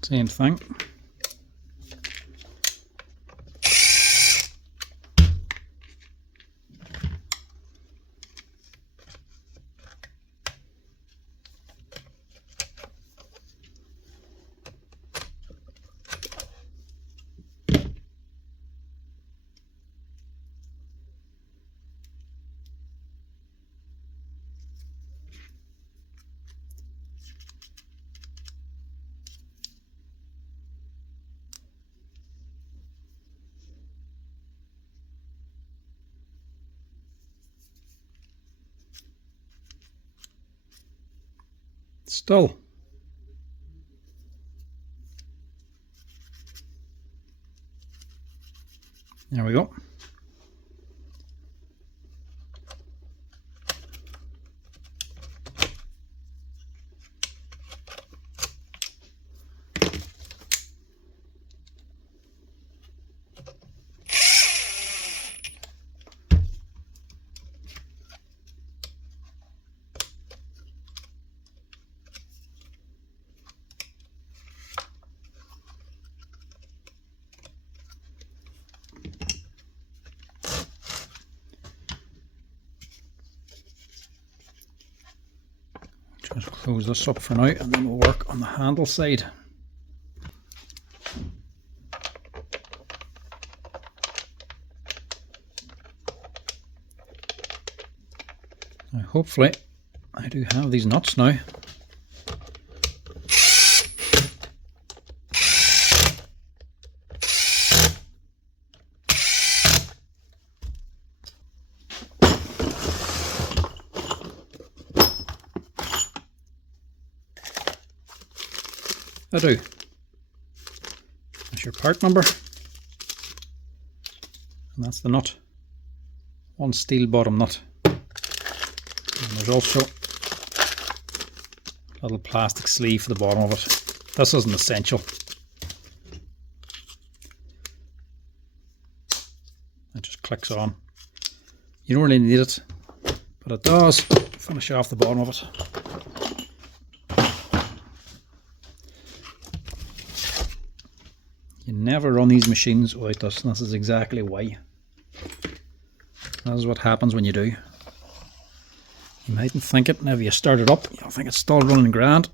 Same thing. Still. There we go. Just close this up for now, and then we'll work on the handle side. Now hopefully I do have these nuts now. I do. That's your part number, and that's the nut. One steel bottom nut. And there's also a little plastic sleeve for the bottom of it. This isn't essential. It just clicks on. You don't really need it, but it does finish off the bottom of it. You never run these machines without this, and this is exactly why. That is what happens when you do. You mightn't think it whenever you start it up. You'll think it's still running grand,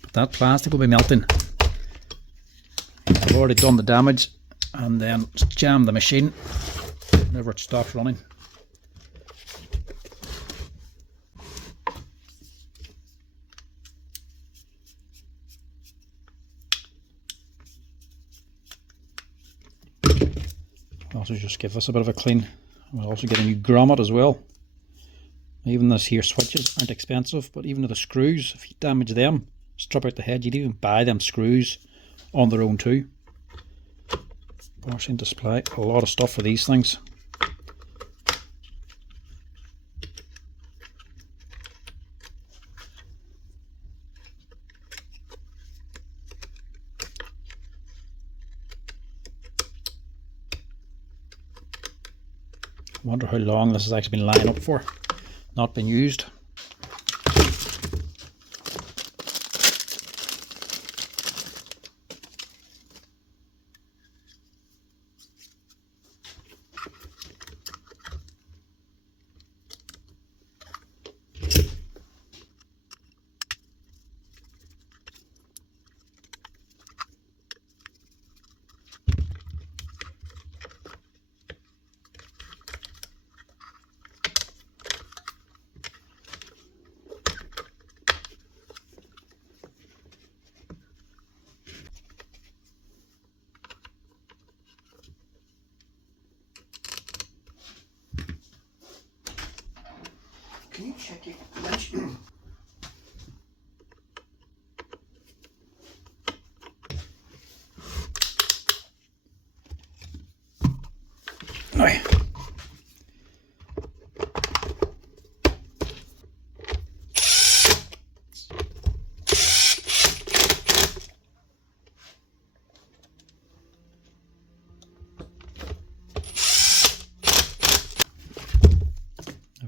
but that plastic will be melting. I've already done the damage and then jammed the machine whenever it stops running. Also just give this a bit of a clean. We'll also get a new grommet as well. Even this here switches aren't expensive, but even the screws, if you damage them, strip out the head, you'd even buy them screws on their own too. Bosch Display, a lot of stuff for these things. I wonder how long this has actually been lying up for, not been used. Can you check your wrench? Now,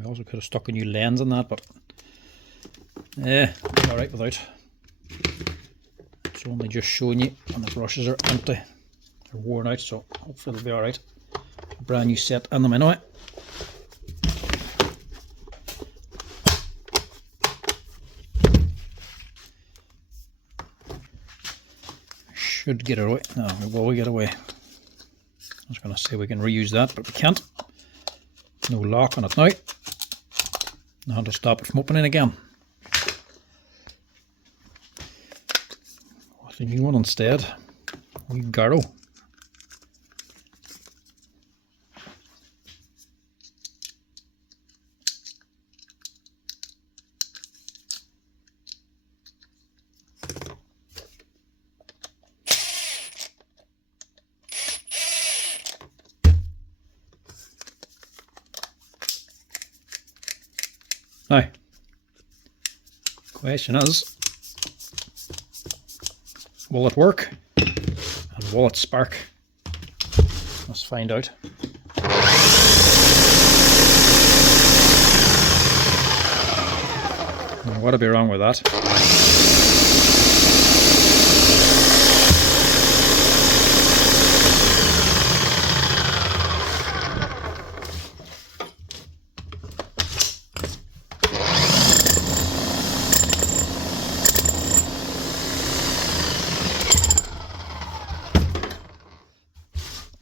we also could have stuck a new lens on that, but alright without. It's only just showing you, and the brushes are empty. They're worn out, so hopefully they'll be alright. Brand new set in them anyway. Should get it away. No, will we get away? I was going to say we can reuse that, but we can't. No lock on it now. Now to stop it from opening again. What's the new one instead? New Garrow. Now, question is, will it work and will it spark? Let's find out. Now, what'll be wrong with that?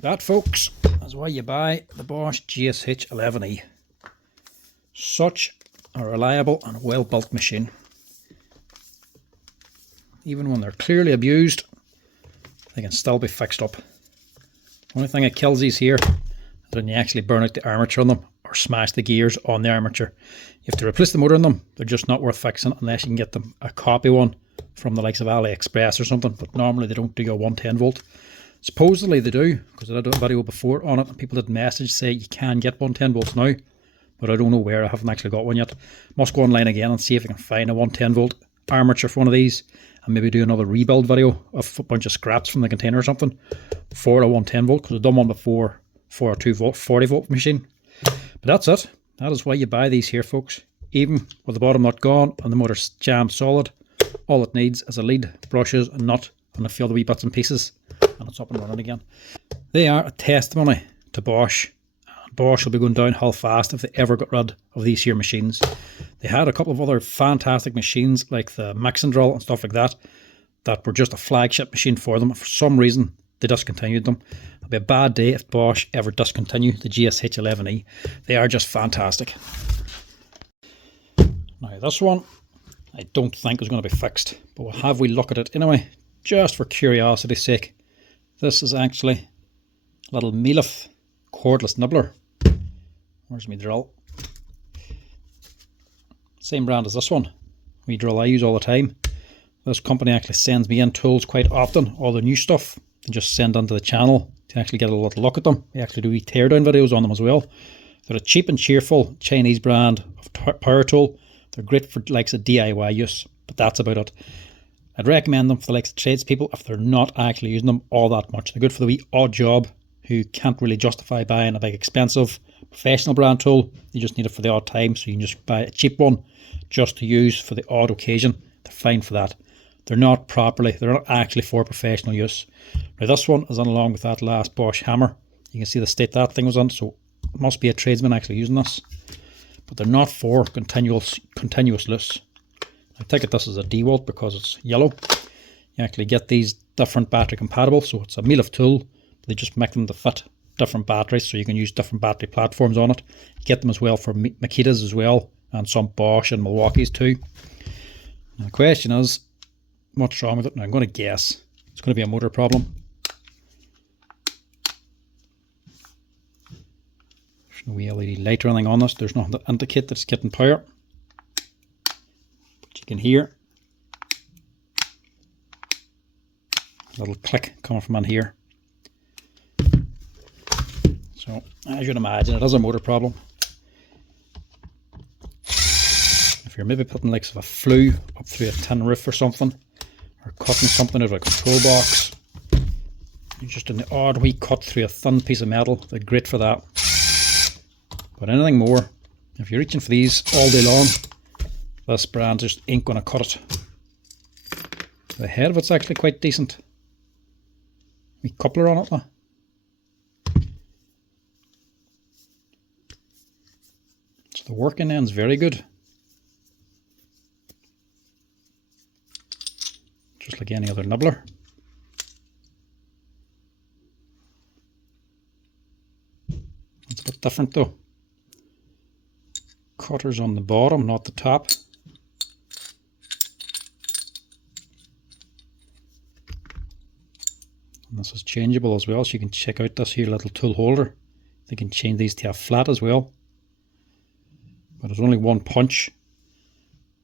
That, folks, is why you buy the Bosch GSH11E. Such a reliable and well built machine. Even when they're clearly abused, they can still be fixed up. Only thing that kills these here is when you actually burn out the armature on them or smash the gears on the armature. You have to replace the motor in them. They're just not worth fixing unless you can get them a copy one from the likes of AliExpress or something, but normally they don't do a 110 volt. Supposedly they do, because I did a video before on it and people did message say you can get 110 volts now, but I don't know where. I haven't actually got one yet. Must go online again and see if I can find a 110 volt armature for one of these and maybe do another rebuild video of a bunch of scraps from the container or something for a 110 volt, because I've done one before for a 2 volt 40 volt machine. But that's it. That is why you buy these here, folks. Even with the bottom nut gone and the motor's jammed solid, all it needs is a lead, brushes, a nut and a few other wee bits and pieces, and it's up and running again. They are a testimony to Bosch. Bosch will be going downhill fast if they ever got rid of these here machines. They had a couple of other fantastic machines like the mix and drill and stuff like that that were just a flagship machine for them. For some reason they discontinued them. It'll be a bad day if Bosch ever discontinue the GSH11E. They are just fantastic. Now this one I don't think is going to be fixed, but we'll have we look at it anyway, just for curiosity's sake. This is actually a little Makita cordless nibbler. Where's my drill? Same brand as this one. My drill I use all the time. This company actually sends me in tools quite often, all the new stuff. They just send onto the channel to actually get a little look at them. They actually do teardown videos on them as well. They're a cheap and cheerful Chinese brand of power tool. They're great for likes of DIY use, but that's about it. I'd recommend them for the likes of tradespeople if they're not actually using them all that much. They're good for the wee odd job who can't really justify buying a big expensive professional brand tool. You just need it for the odd time, so you can just buy a cheap one just to use for the odd occasion. They're fine for that. They're not actually for professional use. Now this one is on along with that last Bosch hammer. You can see the state that thing was on, so it must be a tradesman actually using this. But they're not for continuous use. I take it this is a DeWalt because it's yellow. You actually get these different battery compatible, so it's a Makita tool. They just make them to fit different batteries, so you can use different battery platforms on it. You get them as well for Makitas as well, and some Bosch and Milwaukee's too. Now the question is, what's wrong with it? Now I'm going to guess it's going to be a motor problem. There's no LED light or anything on this. There's nothing to indicate that it's getting power. can hear a little click coming from in here. So as you'd imagine, it is a motor problem. If you're maybe putting like a flue up through a tin roof or something, or cutting something out of a control box, you're just in the odd wee cut through a thin piece of metal, they're great for that. But anything more, if you're reaching for these all day long, this brand just ain't going to cut it. The head of it's actually quite decent. Wee coupler on it though. So the working end's very good. Just like any other nibbler. It's a bit different though. Cutter's on the bottom, not the top. And this is changeable as well, so you can check out this here little tool holder. They can change these to a flat as well. But there's only one punch,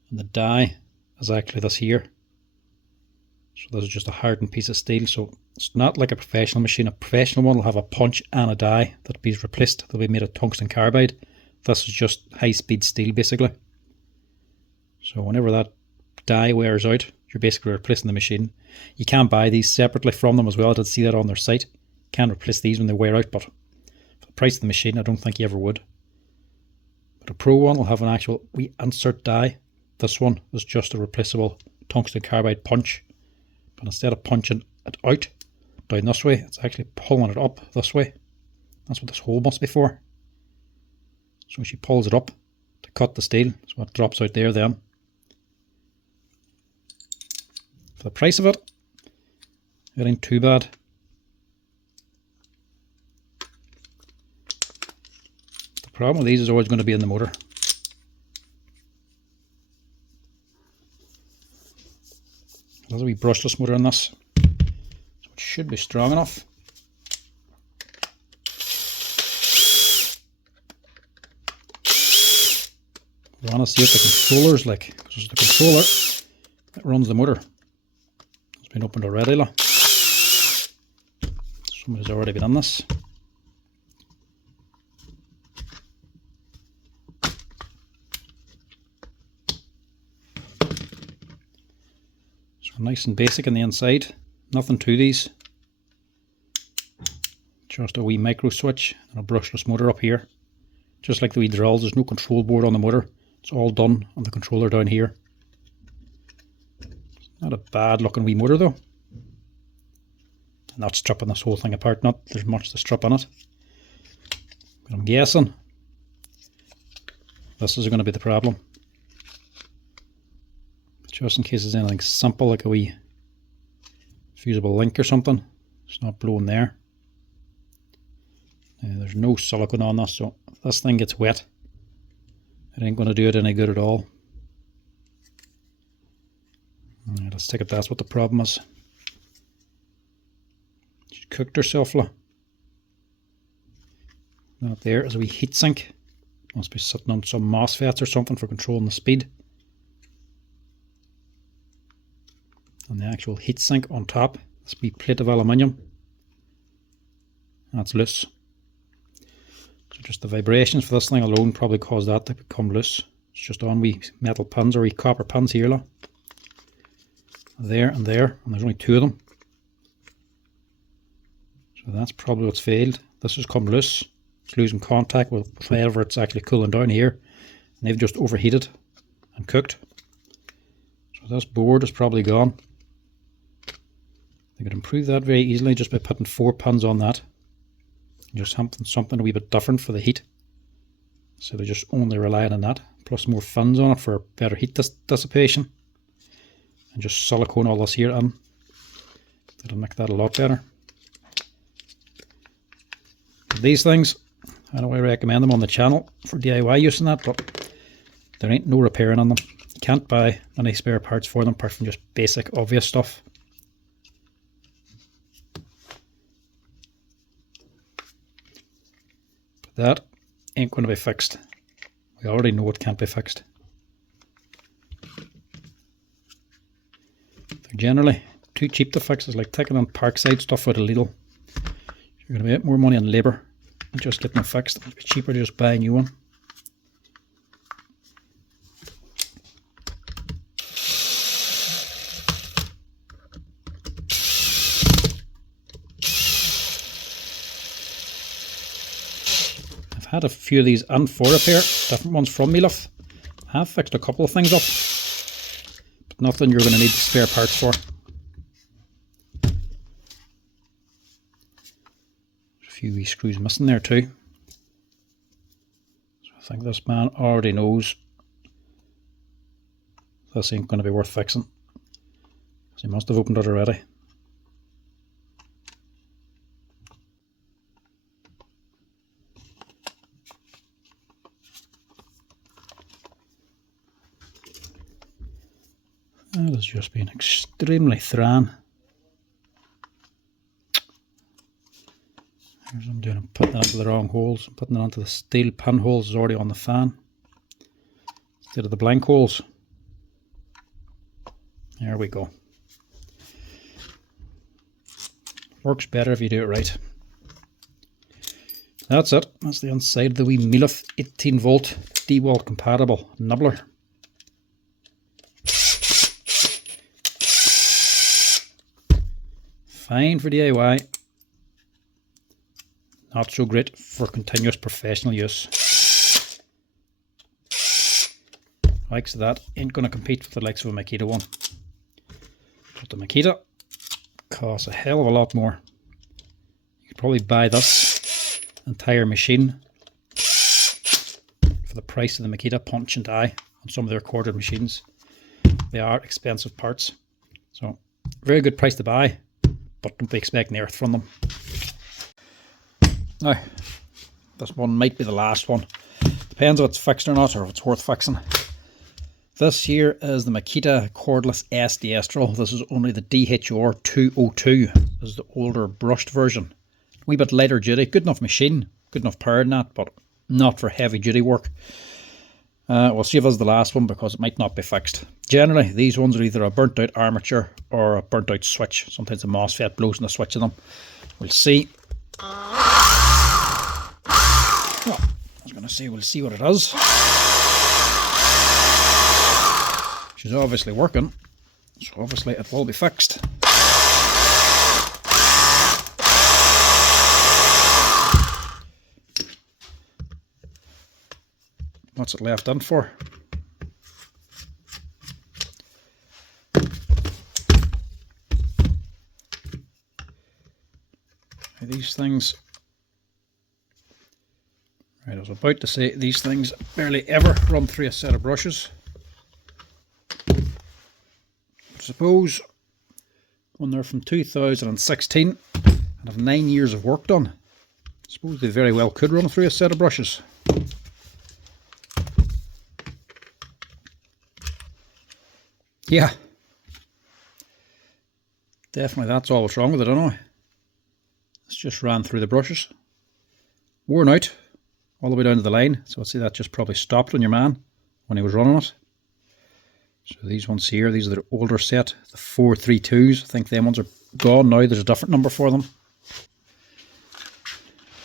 and the die is actually this here. So this is just a hardened piece of steel, so it's not like a professional machine. A professional one will have a punch and a die that be replaced. They'll be made of tungsten carbide. This is just high-speed steel basically. So whenever that die wears out, you're basically replacing the machine. You can buy these separately from them as well. I did see that on their site. You can replace these when they wear out, but for the price of the machine, I don't think you ever would. But a pro one will have an actual wee insert die. This one is just a replaceable tungsten carbide punch. But instead of punching it out down this way, it's actually pulling it up this way. That's what this hole must be for. So she pulls it up to cut the steel, so it drops out there then. For the price of it, it ain't too bad. The problem with these is always going to be in the motor. There's a wee brushless motor in this, so it should be strong enough. We want to see what the controller's like, because it's the controller that runs the motor. It's been opened already, look. Somebody's already been on this. So nice and basic on the inside, nothing to these. Just a wee micro switch and a brushless motor up here. Just like the wee drills, there's no control board on the motor. It's all done on the controller down here. Not a bad looking wee motor though. Not stripping this whole thing apart, not there's much to strip on it. But I'm guessing this is going to be the problem. Just in case there's anything simple like a wee fusible link or something, it's not blowing there. There's no silicone on this, so if this thing gets wet, it ain't going to do it any good at all. Right, let's take it that's what the problem is. She cooked herself, look. That there is a wee heat sink. Must be sitting on some MOSFETs or something for controlling the speed. And the actual heat sink on top, this wee plate of aluminium. That's loose. So just the vibrations for this thing alone probably cause that to become loose. It's just on wee metal pins or wee copper pins here, look. There and there, and there's only two of them. So that's probably what's failed. This has come loose. It's losing contact with whatever it's actually cooling down here. And they've just overheated and cooked. So this board is probably gone. They could improve that very easily just by putting 4 pins on that. Just something a wee bit different for the heat. So they're just only relying on that. Plus more fins on it for better heat dissipation. And just silicone all this here in. That'll make that a lot better. These things, I don't really recommend them on the channel for DIY use and that, but there ain't no repairing on them. You can't buy any spare parts for them apart from just basic obvious stuff. But that ain't going to be fixed. We already know it can't be fixed. Generally, too cheap to fix. It's like taking on Parkside stuff with a Lidl. You're going to get more money on labour than just getting it fixed. It'll be cheaper to just buy a new one. I've had a few of these and for repair, different ones from Milwaukee. I have fixed a couple of things up, but nothing you're going to need spare parts for. There's a few wee screws missing there too. So I think this man already knows this ain't going to be worth fixing, because he must have opened it already. That has just been extremely thran. Here's what I'm doing, I'm putting it into the wrong holes. I'm putting it onto the steel pinholes already on the fan instead of the blank holes. There we go. Works better if you do it right. That's it. That's the inside of the wee Milwaukee 18 volt D-wall compatible Nibbler. Fine for DIY, not so great for continuous professional use. Likes of that ain't going to compete with the likes of a Makita one. But the Makita costs a hell of a lot more. You could probably buy this entire machine for the price of the Makita punch and die on some of their corded machines. They are expensive parts, so very good price to buy. But don't be expecting the earth from them. Now, this one might be the last one. Depends if it's fixed or not, or if it's worth fixing. This here is the Makita cordless SDS drill. This is only the DHR 202. This is the older brushed version. A wee bit lighter duty. Good enough machine. Good enough power in that, but not for heavy duty work. We'll see if this is the last one, because it might not be fixed. Generally, these ones are either a burnt out armature or a burnt out switch. Sometimes the MOSFET blows in the switch of them. We'll see. Well, I was going to say we'll see what it is. She's obviously working, so obviously it will be fixed. What's it left in for? These things, right, I was about to say these things barely ever run through a set of brushes. I suppose when they're from 2016 and have 9 years of work done, I suppose they very well could run through a set of brushes. Yeah, definitely that's all what's wrong with it, anyway. It's just ran through the brushes. Worn out all the way down to the line. So I'd say that just probably stopped on your man when he was running it. So these ones here, these are the older set, the 432s. I think them ones are gone now. There's a different number for them.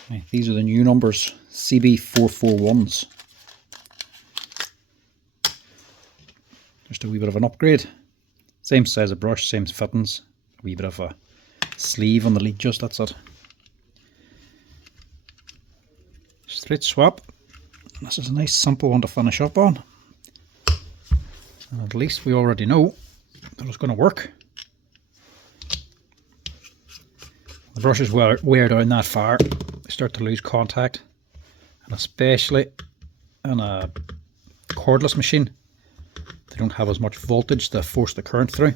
Right, these are the new numbers, CB441s. Just a wee bit of an upgrade. Same size of brush, same fittings. A wee bit of a sleeve on the lead, just that's it. Straight swap. This is a nice simple one to finish up on. And at least we already know that it's going to work. The brushes wear down that far, they start to lose contact, and especially in a cordless machine, they don't have as much voltage to force the current through.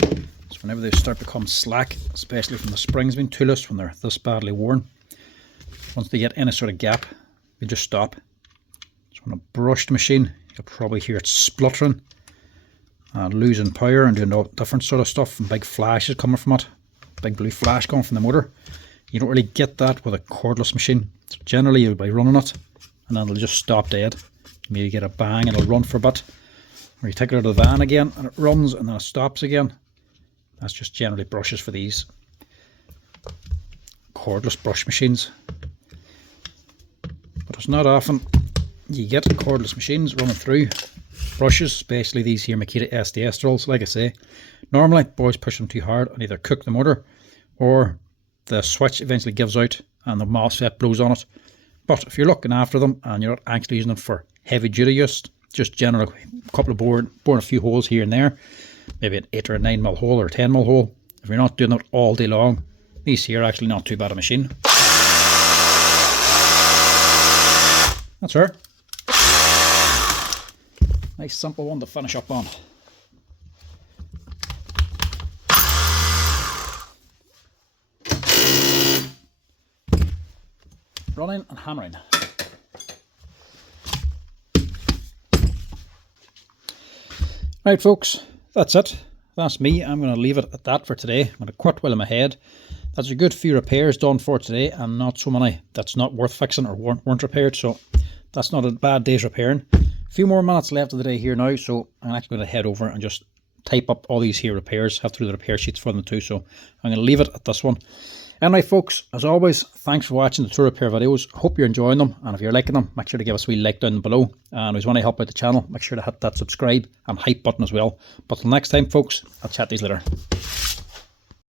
So whenever they start to become slack, especially from the springs being too loose when they're this badly worn, once they get any sort of gap, they just stop. So on a brushed machine, you'll probably hear it spluttering and losing power and doing all different sort of stuff, and big flashes coming from it, big blue flash coming from the motor. You don't really get that with a cordless machine. So generally you'll be running it and then it'll just stop dead. Maybe get a bang and it'll run for a bit, or you take it out of the van again and it runs and then it stops again. That's just generally brushes for these cordless brush machines. But it's not often you get cordless machines running through brushes, especially these here Makita SDS drills. Like I say, normally boys push them too hard and either cook the motor or the switch eventually gives out and the MOSFET blows on it. But if you're looking after them and you're not actually using them for heavy duty use, just general couple of boring a few holes here and there, maybe an 8 or a 9mm hole or a 10mm hole, if you're not doing that all day long, these here are actually not too bad a machine. That's her. Nice simple one to finish up on. Running and hammering. Right folks, that's it. That's me. I'm going to leave it at that for today. I'm going to quit while I'm ahead. That's a good few repairs done for today and not so many that's not worth fixing or weren't repaired, so that's not a bad day's repairing. A few more minutes left of the day here now, so I'm actually going to head over and just type up all these here repairs, have to do the repair sheets for them too, so I'm going to leave it at this one. Anyway folks, as always, thanks for watching the 2 repair videos. Hope you're enjoying them, and if you're liking them, make sure to give us a wee like down below, and if you want to help out the channel, make sure to hit that subscribe and hype button as well. But till next time folks, I'll chat to you later.